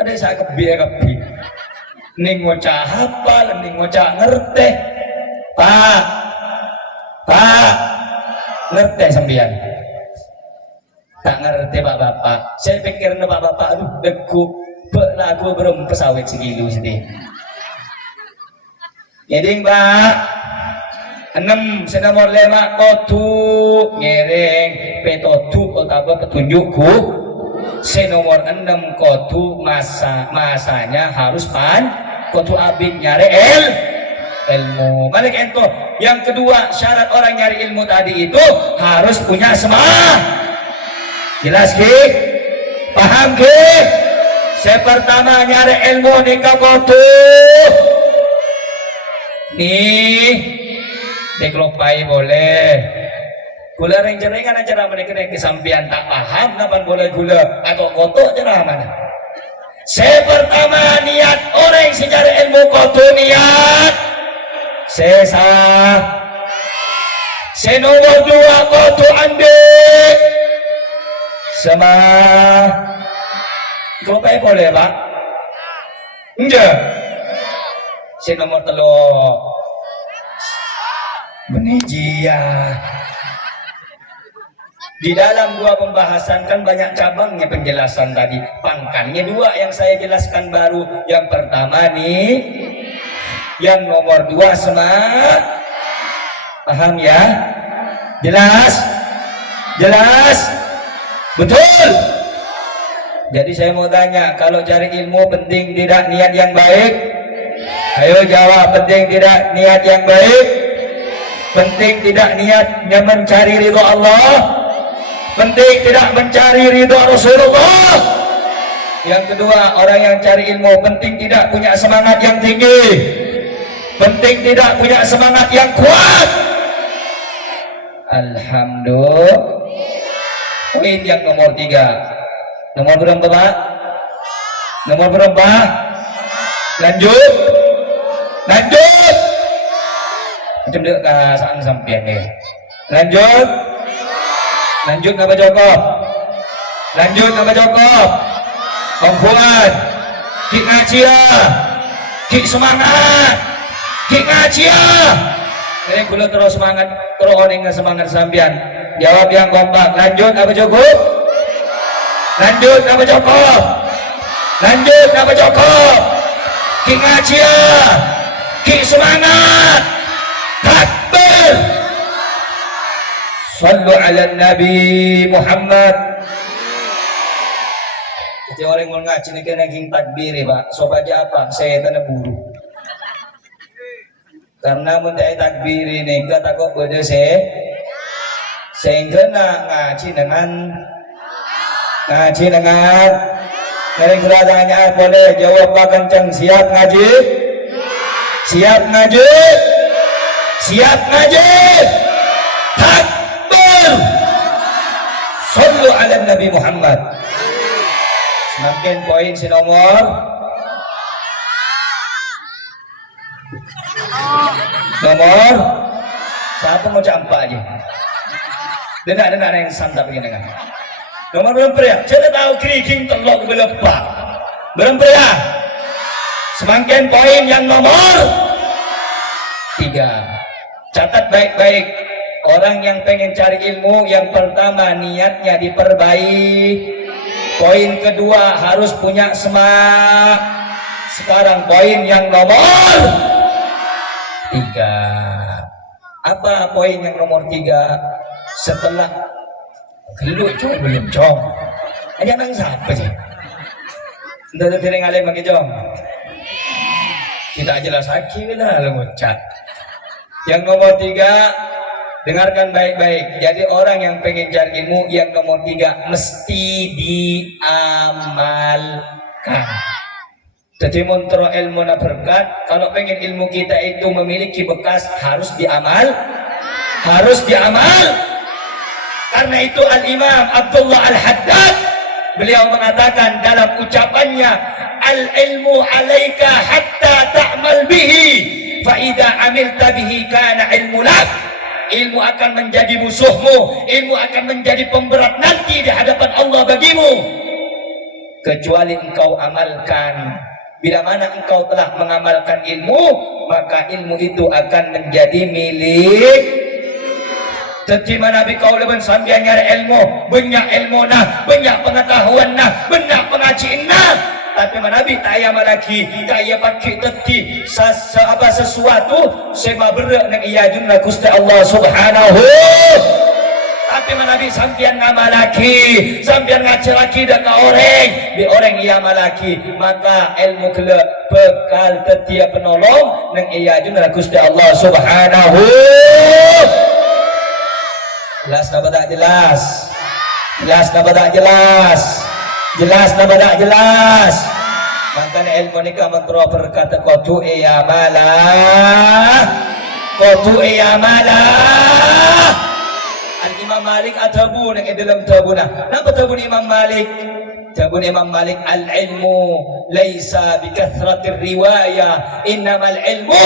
ada saya kebi ning ngocah hafal, ning ngocah ngerti pak ngerti sampean tak ngerti pak bapak. Saya pikir pak bapak aduh deku lagu belum pesawat segitu sedih. Jadi pak 6 nomor 5 kotu ngereng petotu atau petunjukku. Nomor 6 kotu masanya harus kotu abid nyari ilmu. Balik itu. Yang kedua syarat orang nyari ilmu tadi itu harus punya semangat. Jelas ki? Paham ki? Pertama nyari ilmu nikah kotu nih dikelopai boleh. Gula ring-ringan aja mereka yang kesampian tak paham kapan boleh gula atau kotor aja mana. Pertama niat orang secara ilmu kotor niat sesah. Nomor 2 kotor ambil sama kelopai boleh pak? Enggak. Nomor 3 benijia. Di dalam 2 pembahasan kan banyak cabangnya penjelasan tadi. Pangkannya 2 yang saya jelaskan baru. Yang pertama nih, yang nomor 2 semangat. Paham ya? Jelas? Betul? Jadi saya mau tanya, kalau cari ilmu penting tidak niat yang baik? Ayo jawab, penting tidak niat yang baik? Penting tidak niatnya mencari ridho Allah? Penting tidak mencari ridho Rasulullah? Yang kedua, orang yang cari ilmu penting tidak punya semangat yang tinggi, penting tidak punya semangat yang kuat. Alhamdulillah. Poin yang nomor 3. Nomor berapa Pak? Nomor berapa? Lanjut. Macam dia kasang sampai nih. Lanjut nama Jokop. Om Fuad. Ki ngajia. Ki semangat. Ki ngajia. Jadi kalau terus semangat, terus orang semangat sampean. Jawab yang kompak. Lanjut apa cukup? Lanjut apa cukup? Lanjut apa cukup? Ki ngaji ya. Ki semangat. Takbir. Sallu ala Nabi Muhammad. Jadi orang mau ngaji ni kena king takbir ya Pak. So baca apa? Saya tanah buru. Karena mentai takbir ini kata kok beda sehingga ngaji dengan Ngering tangannya boleh jawab Pak Kenceng. Siap ngaji? Siap ngaji? Siap ngaji? Takbir. Sallu ala Nabi Muhammad. Semakin poin si nomor satu mau campak aja. Denak yang santap begini kan. Nomor berapa ya? Saya tahu kriking telok belepak. Berapa ya? Semakin poin yang nomor 3. Catat baik-baik. Orang yang pengen cari ilmu, yang pertama niatnya diperbaik. Poin kedua harus punya semangat. Sekarang poin yang nomor 3. Apa poin yang nomor 3? Setelah geluk cu belum cong. Aja nang siapa sih? Entah tering alim bagi cong. Kita jelas lagi lah ngucap. Yang nomor 3, dengarkan baik-baik. Jadi orang yang pengen cari ilmu, yang nomor 3 mesti diamalkan. Jadi montro ilmu na berkat. Kalau pengen ilmu kita itu memiliki bekas, harus diamal. Karena itu Al-Imam Abdullah Al-Haddad beliau mengatakan dalam ucapannya, al-ilmu alaika hatta ta'mal bihi fa idza amilta bihi kana ilmu lak. Ilmu akan menjadi musuhmu, ilmu akan menjadi pemberat nanti di hadapan Allah bagimu kecuali engkau amalkan. Bila mana engkau telah mengamalkan ilmu, maka ilmu itu akan menjadi milik. Jadi mana kau leban sambil nyari ilmu, banyak ilmu nah, banyak pengetahuan nah, banyak pengajian nah. Tapi mana tak ayam lagi, tak ayam pakai teti sesuatu sema berak nak iya jumlah Gusti Allah Subhanahu. Tapi mana sampian ngamal lagi, sampian ngaji lagi dak orang, di orang iya lagi, maka ilmu kelak bekal tetia penolong nang iya jumlah Gusti Allah Subhanahu. Jelas napa tak jelas? Jelas napa tak jelas? Jelas napa tak jelas? Makanya ilmu ni kamu terus berkata kotu malah Al-Imam Malik atabu nang dalam tabuna. Napa tabun Imam Malik? Tabun Imam Malik, al-ilmu laisa bikathratir riwayah, innamal ilmu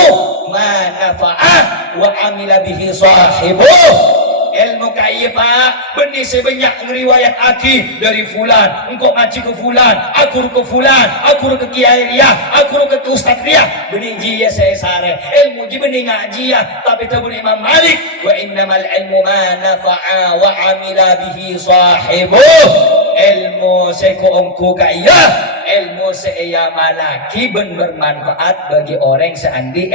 ma nafa'ah wa amila bihi sahibuh. Ilmu kaya Pak, benih sebanyak ngeriwayat aki dari fulan, engkau ngaji ke fulan, aku ke fulan, aku ke kiai Riyah, aku ke ustaz Riyah. Benih jia saya sare, ilmu ji benih ngaji ya, tapi tabun Imam Malik, wa innamal ilmu ma nafa'a wa amila bihi sahibuh. Ilmu seko engkau kaya, ilmu saya malaki ben bermanfaat bagi orang seandi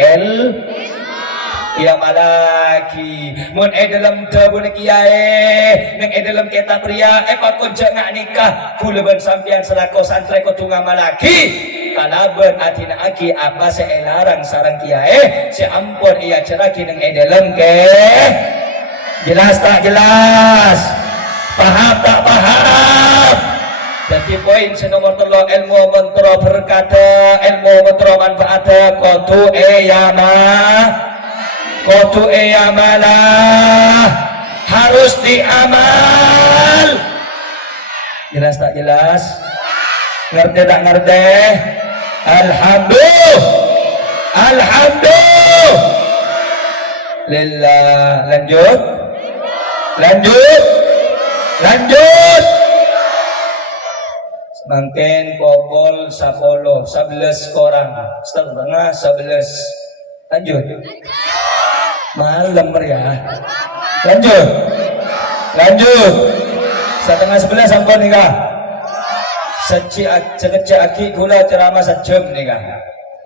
ya malaki mun dalam tabun kiai nang dalam kitab Riyah pakon jangan nikah kuleban sampean selako santri ko tunggal malaki kalaban atina aki apa seelarang sarang kiai si ampun ia ceraki nang dalam ke jelas tak jelas, paham tak paham. Jadi poin senomor 3 ilmu mentro berkata, ilmu mentro manfaat kotu Kotu amalah harus diamal. Jelas tak jelas? Ngerti tak ngerti? Alhamdulillah. Lanjut. Semakin pokol 11 orang, setengah 11. Lanjut. Malam ya. Lanjut. Lanjut. Setengah 11 sampun nikah. Sececak aki kula ceramah sejam nikah.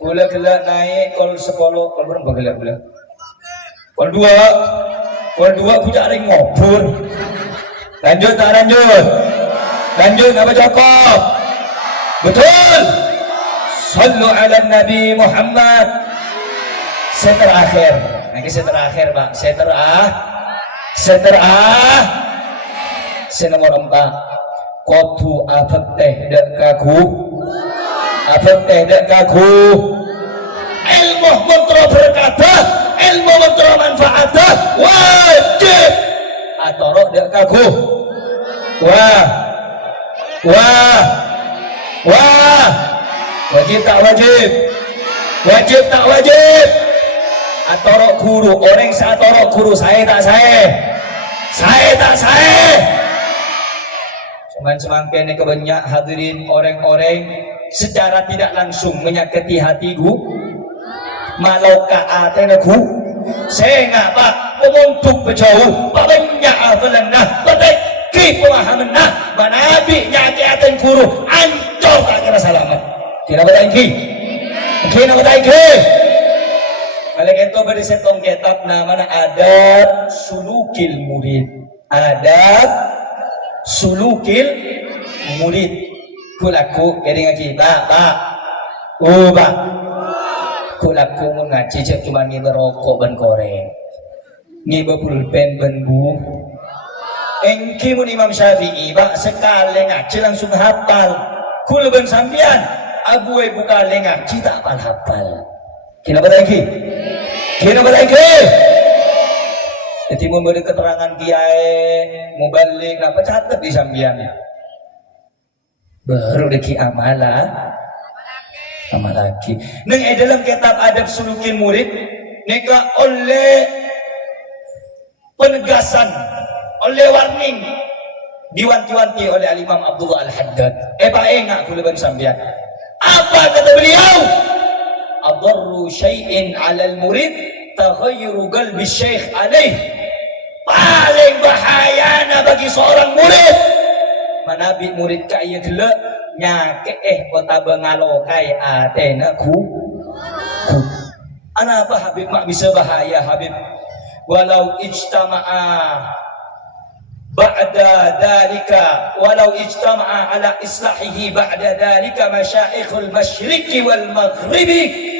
Kula gelak naik kol 10 kol berapa gelak kula? Kol 2 kujak ring ngobur. Lanjut tak lanjut? Lanjut apa cukup? Betul. Sallu ala Nabi Muhammad. Saya terakhir. Nanti saya terakhir Pak. Saya nomor 4. Kotu afek teh dak kaku. Ilmu mentro berkata, ilmu mentro manfaatah wajib. Atoro dak kaku. Wah. Wajib tak wajib? Wajib tak wajib? Atoro guru, orang satoro guru, saya tak saya. Cuman semakin kebanyak hadirin orang-orang secara tidak langsung menyakiti hatiku, malau kaatenaku, saya nggak Pak, untuk berjauh, banyak afalanah, baik pemahamanah, manabi nyakiaten guru, ancol tak kira selamat. Kira bataiki. Kalau itu beri setong kitab namanya adab sulukil murid. Kulaku kering kita Pak. Pak. Kulaku mengaji cuma ngiber rokok ban koreng. Ngiber pulpen ban bu. Engki mun Imam Syafi'i Pak sekali ngaji langsung hafal. Kula ban sampean abu ibu kali ngaji tak hafal. Kenapa lagi? Jadi memberi keterangan kiai, mubalik, apa catat di sambian. Baru deki amalaki. Neng dalam kitab adab sulukin murid, neka oleh penegasan, oleh warning, diwanti-wanti oleh Al-Imam Abdullah Al-Haddad. Enggak kuliban sambian. Apa kata beliau? Adarru syai'in 'alal murid taghayyuru qalbi syekh alaih. Paling bahayana bagi seorang murid manabi murid kaya gelek nyake kota bengalokai atena ku. Apa Habib mak bisa bahaya Habib? Walau ijtama'a ala islahihi ba'da dhalika masyaikhul masyriqi wal maghribi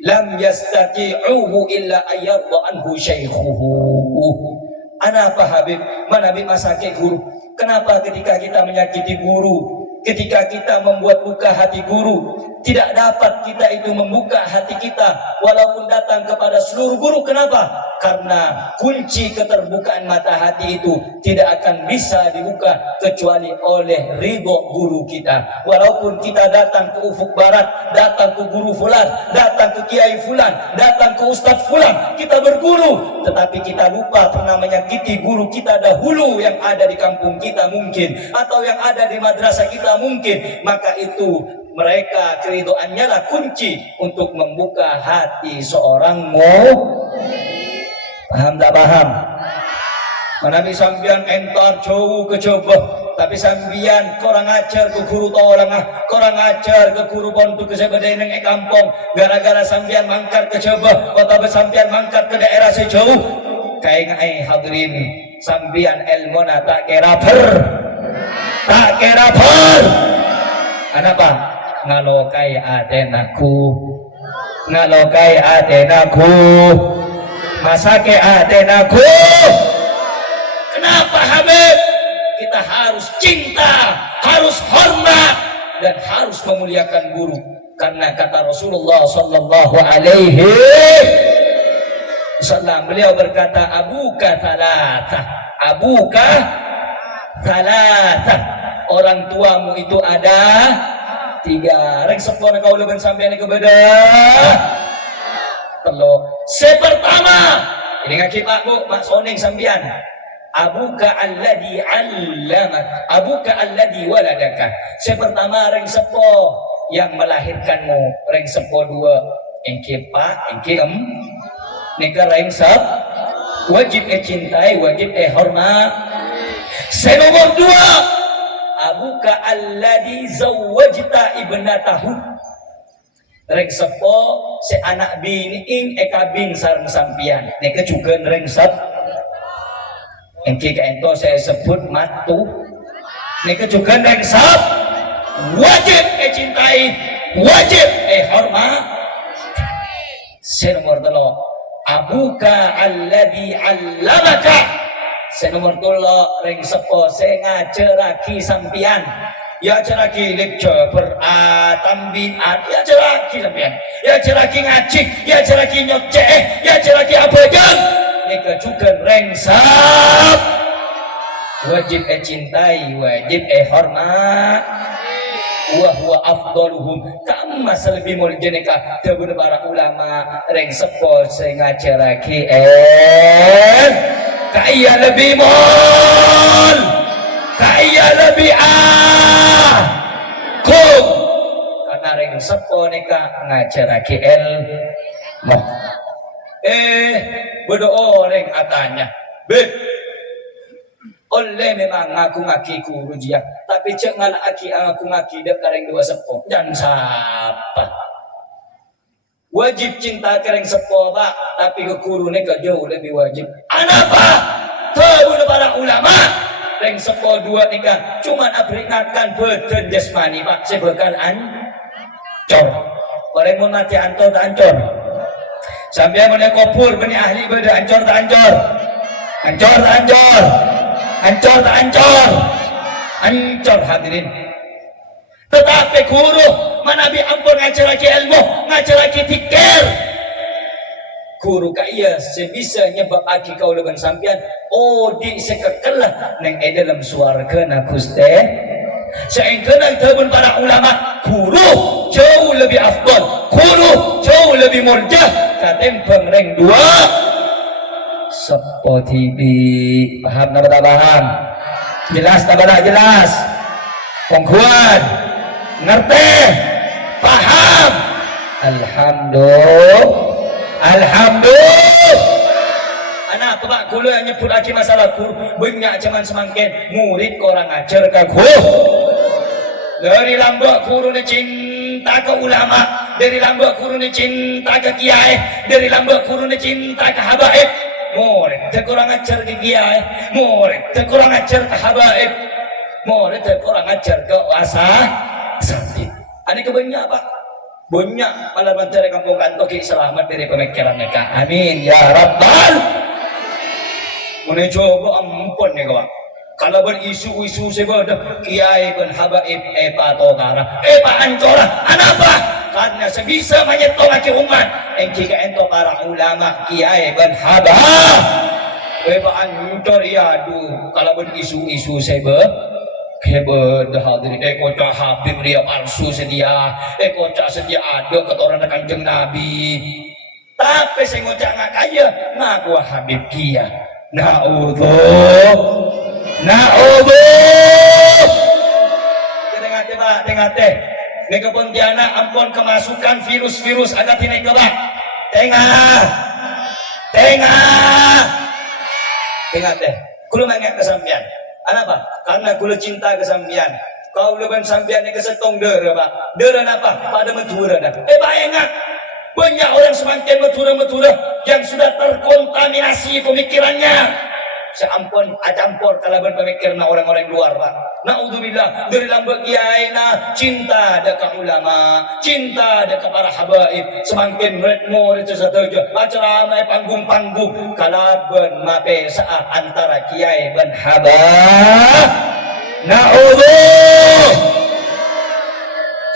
lam yastati'uhu illa ayyadha anhu syaikhuhu. Apa Habib? Manabi masake guru. Kenapa ketika kita menyakiti guru, ketika kita membuat luka hati guru, tidak dapat kita itu membuka hati kita walaupun datang kepada seluruh guru? Kenapa? Karena kunci keterbukaan mata hati itu tidak akan bisa dibuka kecuali oleh ridho guru kita. Walaupun kita datang ke ufuk barat, datang ke guru fulan, datang ke kiai fulan, datang ke ustadz fulan, kita berguru, tetapi kita lupa pernah menyakiti guru kita dahulu yang ada di kampung kita mungkin, atau yang ada di madrasah kita mungkin, maka itu mereka keridoannya lah kunci untuk membuka hati seorang paham tak paham? Manabi sambian entar jauh ke coba, tapi sambian korang ajar ke guru tolong korang ajar ke guru pontu ke sebedai neng kampung, gara-gara sambian mangkat ke coba, kota sambian mangkat ke daerah sejauh, kayak ngai hadirin sambian ilmu tak kira Kenapa? Ngalokai atenaku masake atenaku. Kenapa Habib? Kita harus cinta, harus hormat, dan harus memuliakan guru. Karena kata Rasulullah sallallahu alaihi wasallam, beliau berkata, abuka thalatha, orang tuamu itu ada 3. Rek sepuluh kau leban sampai ke beda telo. Sepertama ini ngaki Pak Bu, Pak Soning sambian. Abuka alladhi 'allamak, abuka alladhi waladaka. Sepertama reng sepo yang melahirkanmu, reng sepo 2, engke Pak, engke nika reng sep, wajib cintai, wajib hormat. Nomor 2, abuka alladhi zawwajta ibnatahu. Reng sepo si anak bini ing ekabin sareng sampian. Neka juga reng sep. Engki ka ento saya sebut matu. Neka juga reng sep. Wajib cintai, wajib hormat. Nomor 3, abuka alladhi allamaka. Nomor 3, reng sepo saya ngajaraki sampian. Ya ajaraki lecture tambian, ya ajaraki sampian. Ya ajaraki ngaji, ya ajaraki nyoceh, ya ajaraki apa jang. Nika juga reng sep. Wajib cintai, wajib hormat. Wa huwa afdaluhum kama salbi muljanika tabun para ulama reng sepo sing ngajarake kaya lebih mol kaya lebih kum karena reng sepo nika ngajarake moh berdoa reng atanya oleh memang ngaku ngaki guru dia tapi cek ngalaki ngaku ngaki dek kareng dua sepo dan siapa wajib cinta kareng sepo pak tapi ke guru ne jauh lebih wajib anapa tahu para ulama reng sepo dua nikah cuman peringatkan badan jasmani pak sebakan ancor orang mau mati ancor tak ancor sampai mana kopur meni ahli beda ancor tak ancor ancor tak ancor ancor tak ancor ancor hadirin tetapi guru manabi ampun ngajar lagi ilmu ngajar lagi tikir guru kaya sebisa nyebab aki kau leban sampian di sekekelah neng dalam suarga na guste seengkenang tabun para ulama guru jauh lebih afdal guru jauh lebih mulia katempeng reng 2 Sepo TV paham tak paham jelas tak jelas pengkuan ngerti paham alhamdulillah anak tebak gula yang nyebut lagi masalah guru banyak cuman semangkin murid orang ajar ke guru dari lambak guru ni cinta ke ulama dari lambak guru ni cinta ke kiai dari lambak guru ni cinta ke habaib murid kurang ajar ke kiai murid kurang ajar ke habaib murid kurang ajar ke asatid ini kebanyak pak banyak malah bantai kampung kantor selamat dari pemikiran mereka amin ya rabbal mulai coba ampun nih kawan kalau berisu-isu sebedah kiai ben habaib pak tokara pak ancora anapa karena sebisa menyetok lagi umat jika ento para ulama kiai ben haba pak ancor ya aduh kalau berisu-isu sebedah kebed hadirin kocak habib dia palsu sedia kocak sedia ada ketoran kanjeng nabi tapi saya ngocak ngak kaya ngaku habib kia na'udzuh tengah-tengah pak tengah-tengah ini kepontianak ampun kemasukan virus-virus ada tini ke pak tengah teh kulu mengek kesampian apa? Karena kulu cinta kesampian kau leban sampian ke setong dera pak dera apa? Pada metura dah bayangkan banyak orang semakin metura-metura yang sudah terkontaminasi pemikirannya seampun acampur kalaban pemikiran orang-orang luar pak naudzubillah dari lambak kiai na cinta dekat ulama cinta dekat para habaib semakin murid itu satu acara ramai panggung-panggung kalaban mape saat antara kiai dan habaib naudzubillah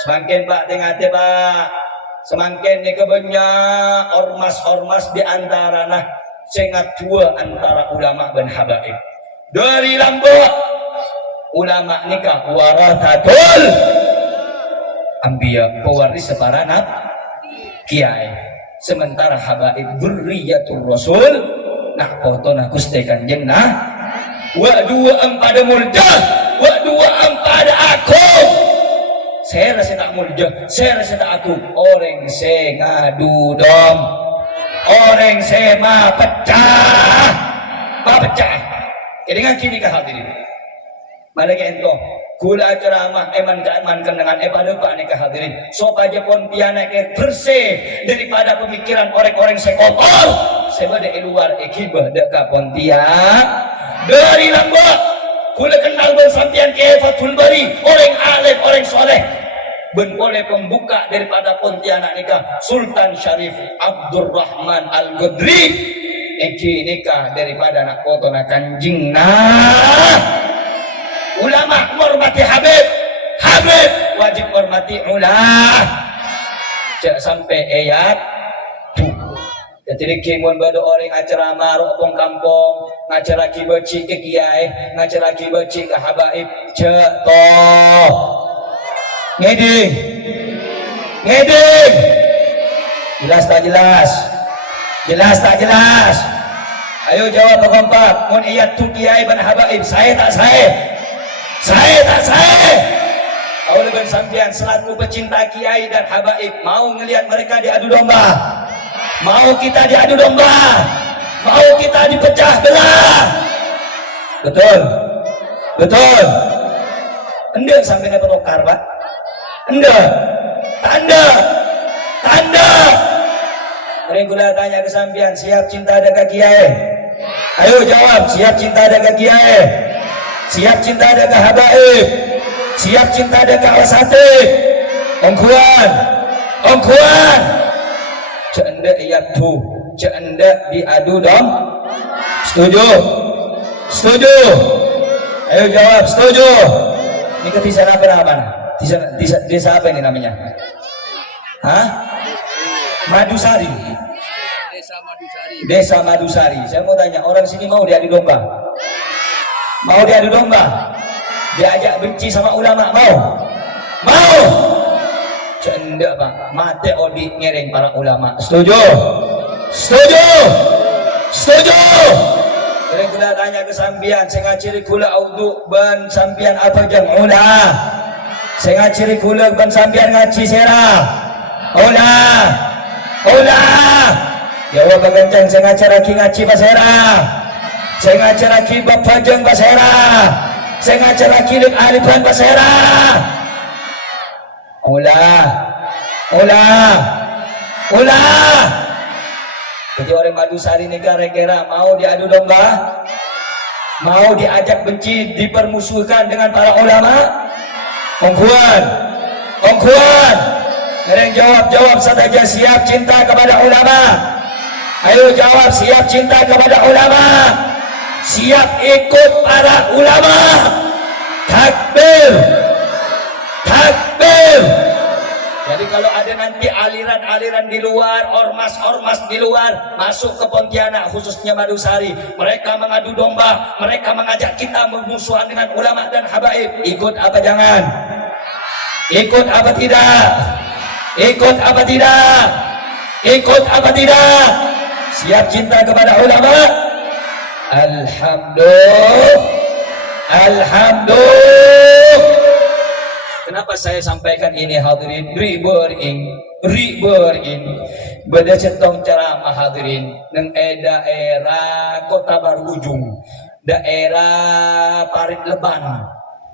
semakin pak tengah-tengah pak semakin ni kebanyak ormas-ormas di antara nah sengat dua antara ulama dan habaib dari lambak ulama nikah warathatul anbiya pewaris para nabi kiai sementara habaib dzurriyyatur rasul nak potona gusti kanjeng nah wa dua empada mulja wa dua empada aku saya rasa tak mulja saya rasa tak aku orang saya ngadu dong orang sema pecah jadi dengan kini hadirin Balik entong kula ceramah eman dengan pada pak nih hadirin supaya Pontianak bersih daripada pemikiran orang-orang sekotor sebada luar ekibah dekat Pontianak dari Lombok kula kenal bersampian ke Fathul Bari orang alim orang soleh ben oleh pembuka daripada Pontianak nikah Sultan Syarif Abdurrahman Al-Ghudri iki nikah daripada anak foto nak kanjing ulama hormati Habib wajib hormati cek sampai ayat jadi kimun bado orang acara maruk pong kampung ngacara kibaci ke kiai ngacara kibaci ke habaib cek toh ngeding jelas tak jelas ayo jawab berkompak mun iyat tu kiai ban habaib saya tak awal ben sampean selaku pecinta kiai dan habaib mau ngelihat mereka diadu domba mau kita diadu domba mau kita dipecah belah betul ende sampai dapat okar pak ende tanda regular tanya ke sampean siap cinta dengan kiai ayo jawab siap cinta dengan kiai siap cinta dengan habaib siap cinta dengan wasati ongkuan cenda iyatu cenda diadu dong setuju ayo jawab setuju ini ke desa apa desa apa ini namanya Madusari desa Madusari saya mau tanya orang sini mau diadu domba diajak benci sama ulama mau cenda bang mate odi ngereng para ulama setuju Kira kula tanya ke sampian saya ngaciri kula audu ban sampian apa jang ulah saya ngaciri kula ban sampian ngaci serah ulah jawab kencang saya ngacara ki ngaci basera saya ngacara ki bapajeng basera saya ngacara ki lik alifan basera ulah jadi orang Madusari negara kira mau diadu domba mau diajak benci dipermusuhkan dengan para ulama ongkuan yang jawab saja siap cinta kepada ulama ayo jawab siap cinta kepada ulama siap ikut para ulama takbir jadi kalau ada nanti aliran di luar ormas di luar masuk ke Pontianak khususnya Madusari mereka mengadu domba mereka mengajak kita bermusuhan dengan ulama dan habaib ikut apa jangan ikut apa tidak siap cinta kepada ulama alhamdulillah kenapa saya sampaikan ini hadirin ribering beda centong ceramah hadirin neng daerah Kota Baru Ujung daerah Parit Leban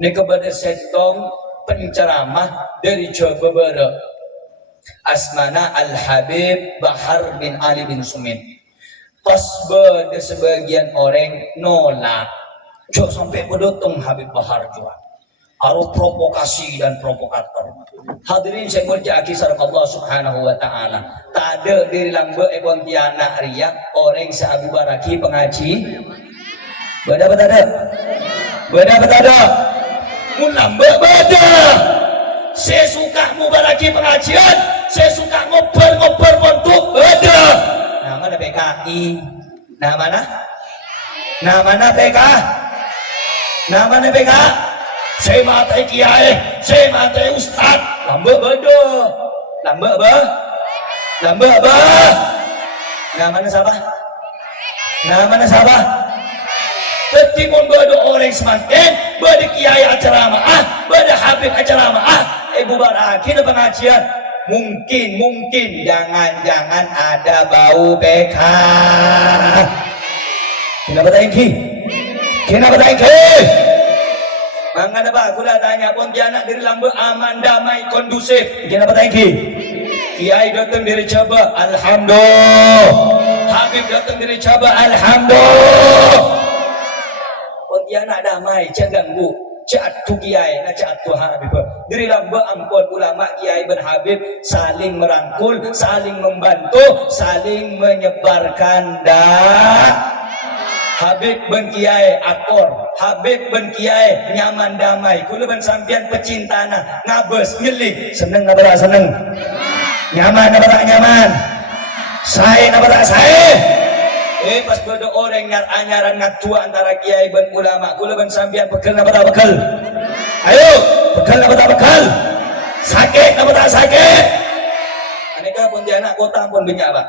neng kebeda centong penceramah dari Jawa asmana Al-Habib Bahar bin Ali bin Sumit pas beda sebagian orang nolak jok sampai bedotong Habib Bahar juga harus provokasi dan provokator hadirin saya berjaki sareng Allah subhanahu wa ta'ala tade dari lambe Pontianak riak orang seabu baraki pengaji beda mun lambe beda saya suka mubaraki pengajian saya suka ngobrol bentuk beda namanya PKI namanya PK saya matai kiai saya matai ustad lambe beda namanya siapa Ketimun bada orang semakin bada kiai acara maaf bada habib acara maaf baraki na pengajian mungkin jangan ada bau PK kenapa tak ingin Mangga apa aku dah tanya Pontianak dari Lambe aman damai kondusif. Jangan apa tanya Kiai datang dari Sabah, alhamdulillah. Habib datang dari Sabah, alhamdulillah. Pontianak damai, jangan ganggu. Cak tu kiai, nak cak tu Habib. Dari Lambe ampun ulama kiai ben Habib saling merangkul, saling membantu, saling menyebarkan dah. Habib ben kiai akor, Habib ben kiai nyaman damai. Kula ben sampean pecintana, ngabes ngelik, seneng apa tak seneng? Nyaman apa tak nyaman? Sae apa tak sae? Pas ada orang anyaran ngatua antara kiai ben ulama, kula ben sampean bekal apa tak bekal? Ayo, bekal apa tak bekal? Sakit apa tak sakit? Aneka Pontianak kota pun banyak Pak.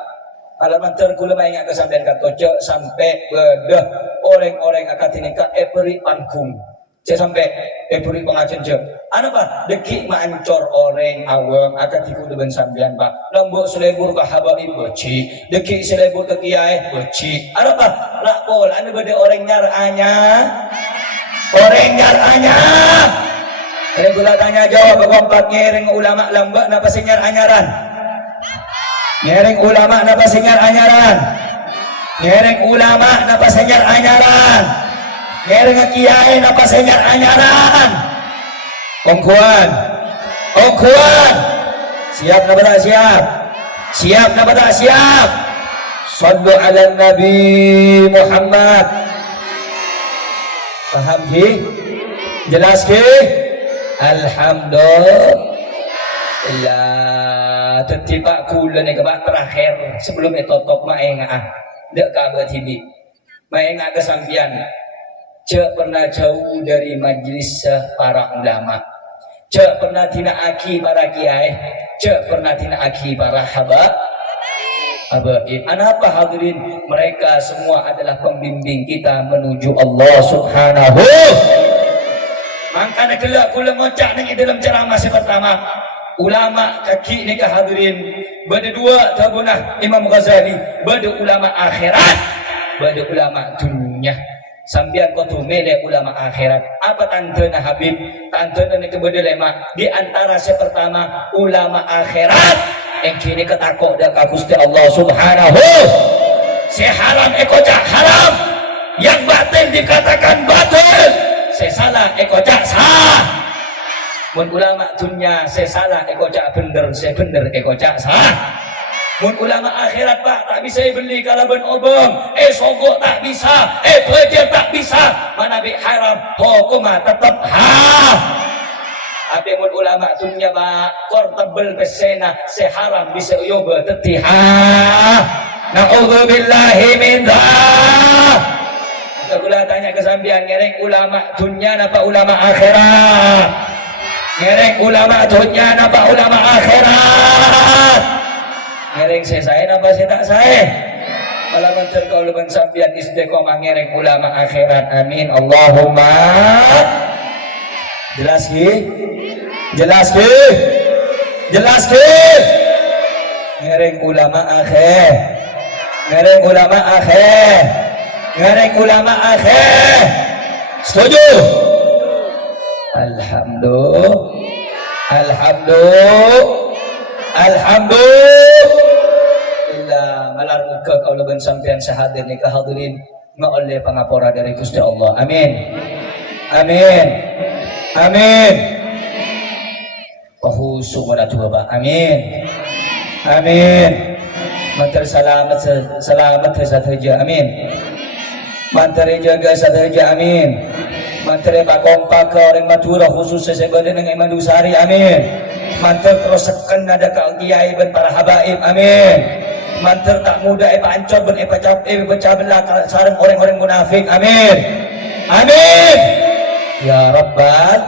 Kalau mantar kula maingat ke sampean katoce sampai bedah orang-orang akan tinika eperi pangkung. Cek sampai eperi pengajian cek. Ano Pak? Deki mancor orang awam akan tiku dengan sampean Pak. Lombok selebur ke habaib beci, deki selebur ke kiai beci. Ano Pak? Lakpol, anu beda orang nyaranya. Orang nyaranya. Ini gula tanya jawab keempat ngereng ulama lambak napa senyar anyaran. Ngereng ulama napa senyar anyaran. Ngereng ulama napa senyar anyaran. Ngereng kiai napa senyar anyaran. Ongkuan. Ongkuan. Siap napa tak siap? Siap napa tak siap? Sallu ala Nabi Muhammad. Paham ki? Jelas ki? Alhamdulillah. Tertiba kula ni kebak terakhir sebelum itu top maenga dek kabar TV maenga kesampian cek pernah jauh dari majlis para ulama, cek pernah tina aki para kiai, cek pernah tina aki para habaib. Apa hadirin, mereka semua adalah pembimbing kita menuju Allah Subhanahu. Makanya kelak kula ngocak ni dalam ceramah pertama. Ulama kaki ni hadirin berdua tabunah Imam Ghazali, berde ulama akhirat, berde ulama dunia. Sambian kau tu mele ulama akhirat. Apa tantana Habib? Tantana ni kebeda lema. Di antara pertama ulama akhirat. Yang kini ketakut dah Gusti Allah Subhanahu. Si haram ekojak haram, yang batil dikatakan batil. Si salah ekojak sah. Mun ulama dunia saya salah ekojak bener, saya bener ekojak sah. Mun ulama akhirat Pak tak bisa beli kalau ben obong, sogok tak bisa, belajar tak bisa, mana bi haram, hukumah tetap ha. Tapi mun ulama dunia Pak kor tebel pesena, saya haram bisa yoga teti ha. Na'udzubillahi min dzalik. Kita tanya kesambian ngereng ulama dunia apa ulama akhirat? Ngereng ulama dunia napa ulama akhirat? Ngereng saya napa saya tak saya? Malah mencari kauluban sampian istiqomah ngereng ulama akhirat. Amin Allahumma. Jelas ki? Jelas ki? Jelas ki? Ngereng ulama akhir. Ngereng ulama akhir. Ngereng ulama akhir. Setuju? Alhamdulillah. Alhamdulillah. Alhamdulillah. Malar muka kalau ben sampean sahadir ni kehadirin oleh pangapora dari Gusti Allah. Amin. Amin. Amin. Wahusu wala tuba. Amin. Amin. Mantar selamat selamat sahaja. Amin. Mantar jaga sahaja. Amin. Mantre Pak Kompak ke orang Madura khusus sesebadan dengan Imam Dusari, amin. Mantre teruskan ada kau kiai ben para habaib, amin. Mantre tak muda Pak Ancor ben pecah belah sarang orang-orang munafik, amin. Amin. Ya Rabbal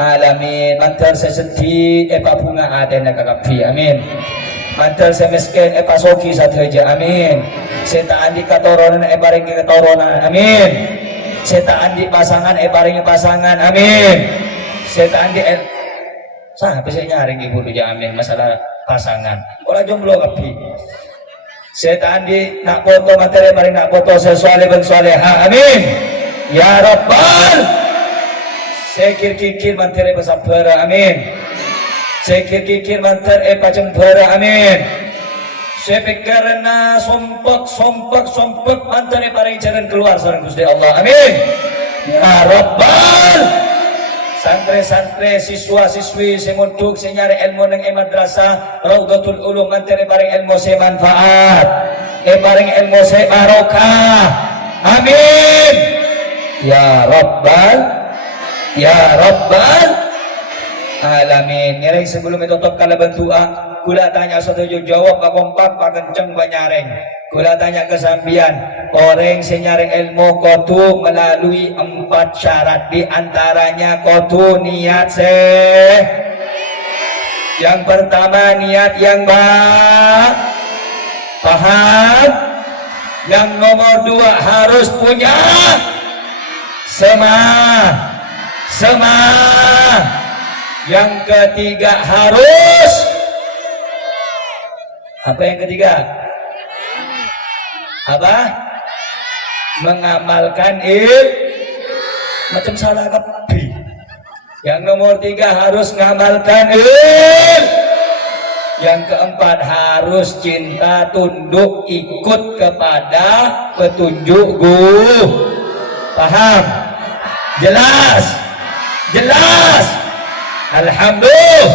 alamin. Mantre sesedih Pak bunga ada nak kapi, amin. Mantel semiskin pasoki saja, amin. Seta andi katoronan paring katoronan, amin. Seta andi pasangan paring pasangan, amin. Seta andi sah bisa nyaring ibu tu amin masalah pasangan. Kalau jomblo kapi. Seta andi nak foto materi paring nak foto sesuai ben soleha, amin. Ya Rabbal sekir-kikir mantere pasapara amin. Sekir-kikir mantere pacempara amin. Sepekarna sompek mantere paring jalan keluar sareng Gusti Allah amin. Ya Rabbal santri-santri siswa-siswi sing mudhuk sing nyari ilmu ning madrasah Raudhatul Ulum mantere paring ilmu sing manfaat paring ilmu sing barokah amin ya Rabbal alamin. Nyereng sebelum itu tutup kalaban doa kula tanya satu jawab pak kompak pak kenceng pak nyareng. Kula tanya ke sambian orang sing nyari ilmu kudu melalui 4 syarat, di antaranya kudu niat yang pertama niat yang paham. Yang nomor 2 harus punya semangat. Yang ketiga harus apa yang ketiga? Apa? Mengamalkan macam salah kapi. Yang nomor 3 harus mengamalkan Yang keempat harus cinta tunduk ikut kepada petunjuk guru. Paham? Jelas. Alhamdulillah.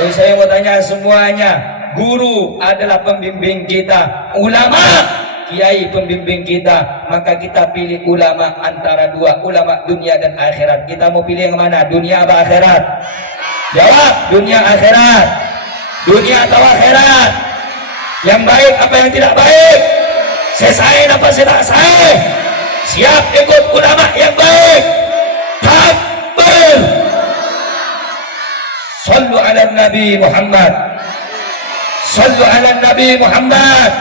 Jadi saya mau tanya semuanya, guru adalah pembimbing kita, ulama kiai pembimbing kita, maka kita pilih ulama antara 2, ulama dunia dan akhirat. Kita mau pilih yang mana? Dunia atau akhirat? Jawab, dunia akhirat. Dunia atau akhirat? Yang baik apa yang tidak baik? Sesain apa tidak sain? Siap ikut ulama yang baik. Takbir. Sallu ala Nabi Muhammad. Sallu ala Nabi Muhammad.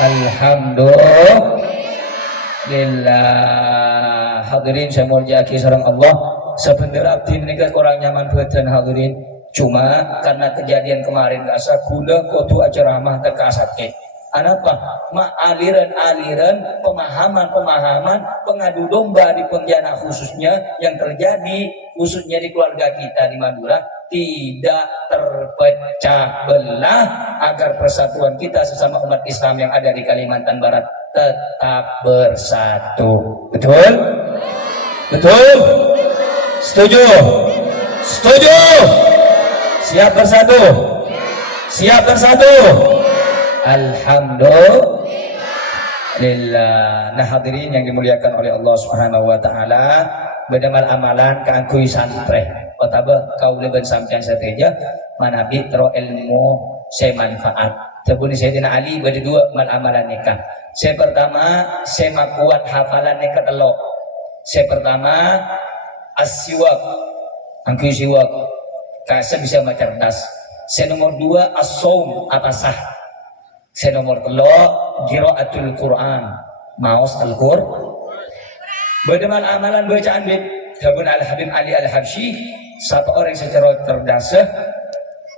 Alhamdulillah. Hadirin saya mulyaki sareng Allah. Sebenarnya abdi menikah kurang nyaman badan hadirin. Cuma karena kejadian kemarin rasa guna kudu ceramah teka sakit. Kenapa? Aliran-aliran pemahaman pengadu domba di Pontianak khususnya yang terjadi khususnya di keluarga kita di Madura tidak terpecah belah agar persatuan kita sesama umat Islam yang ada di Kalimantan Barat tetap bersatu. Betul? Setuju? Siap bersatu? Alhamdulillah. Nah hadirin yang dimuliakan oleh Allah Subhanahu wa taala, bedamal amalan kaangkuy santri. Otaba kau leben sampean sateja manabi tero ilmu saya manfaat. Tebuni Sayyidina Ali bade 2 mal amalan nikah. Saya pertama saya kuat hafalan nikah telo. Saya pertama as-siwak. Angkuy siwak. Kasa bisa macerdas. Saya nomor 2 as-saum apa sah. Saya nomor 3 qiraatul Quran, maos Al-Qur'an. Bagaimana amalan bacaan bid? Tabun Al-Habib Ali Al-Habsyi, satu orang secara cerdas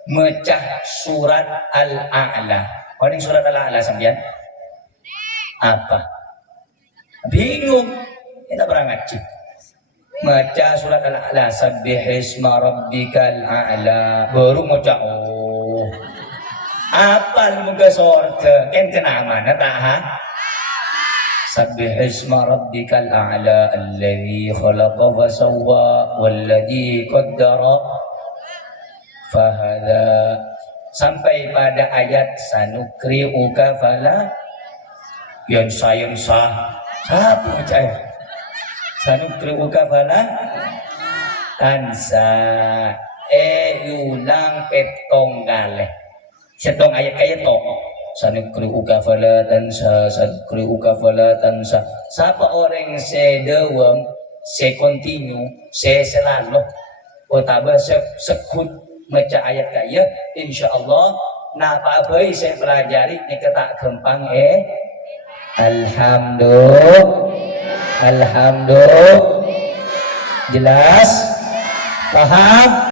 mecah surat Al-A'la. Orang surat Al-A'la sampean? Apa? Bingung. Kita pernah ngaji. Maca surat Al-A'la, sabbihisma rabbikal a'la. Baru maca apal muka sorga kan kena mana tak ha? Sabbihisma rabbikal a'la alladhi khalaqa wa sawwa walladhi qaddara fahada sampai pada ayat sanukri'uka fala yansa siapa percaya sanukri'uka fala tansa ulang petong galeh setong ayat kayak to sanukri'uka fala tansa sanukri'uka fala tansa. Siapa orang sedewam se continue se selalu otaba sekut maca ayat kaya insyaallah napa bae saya pelajari ni ketak gempang alhamdulillah jelas paham.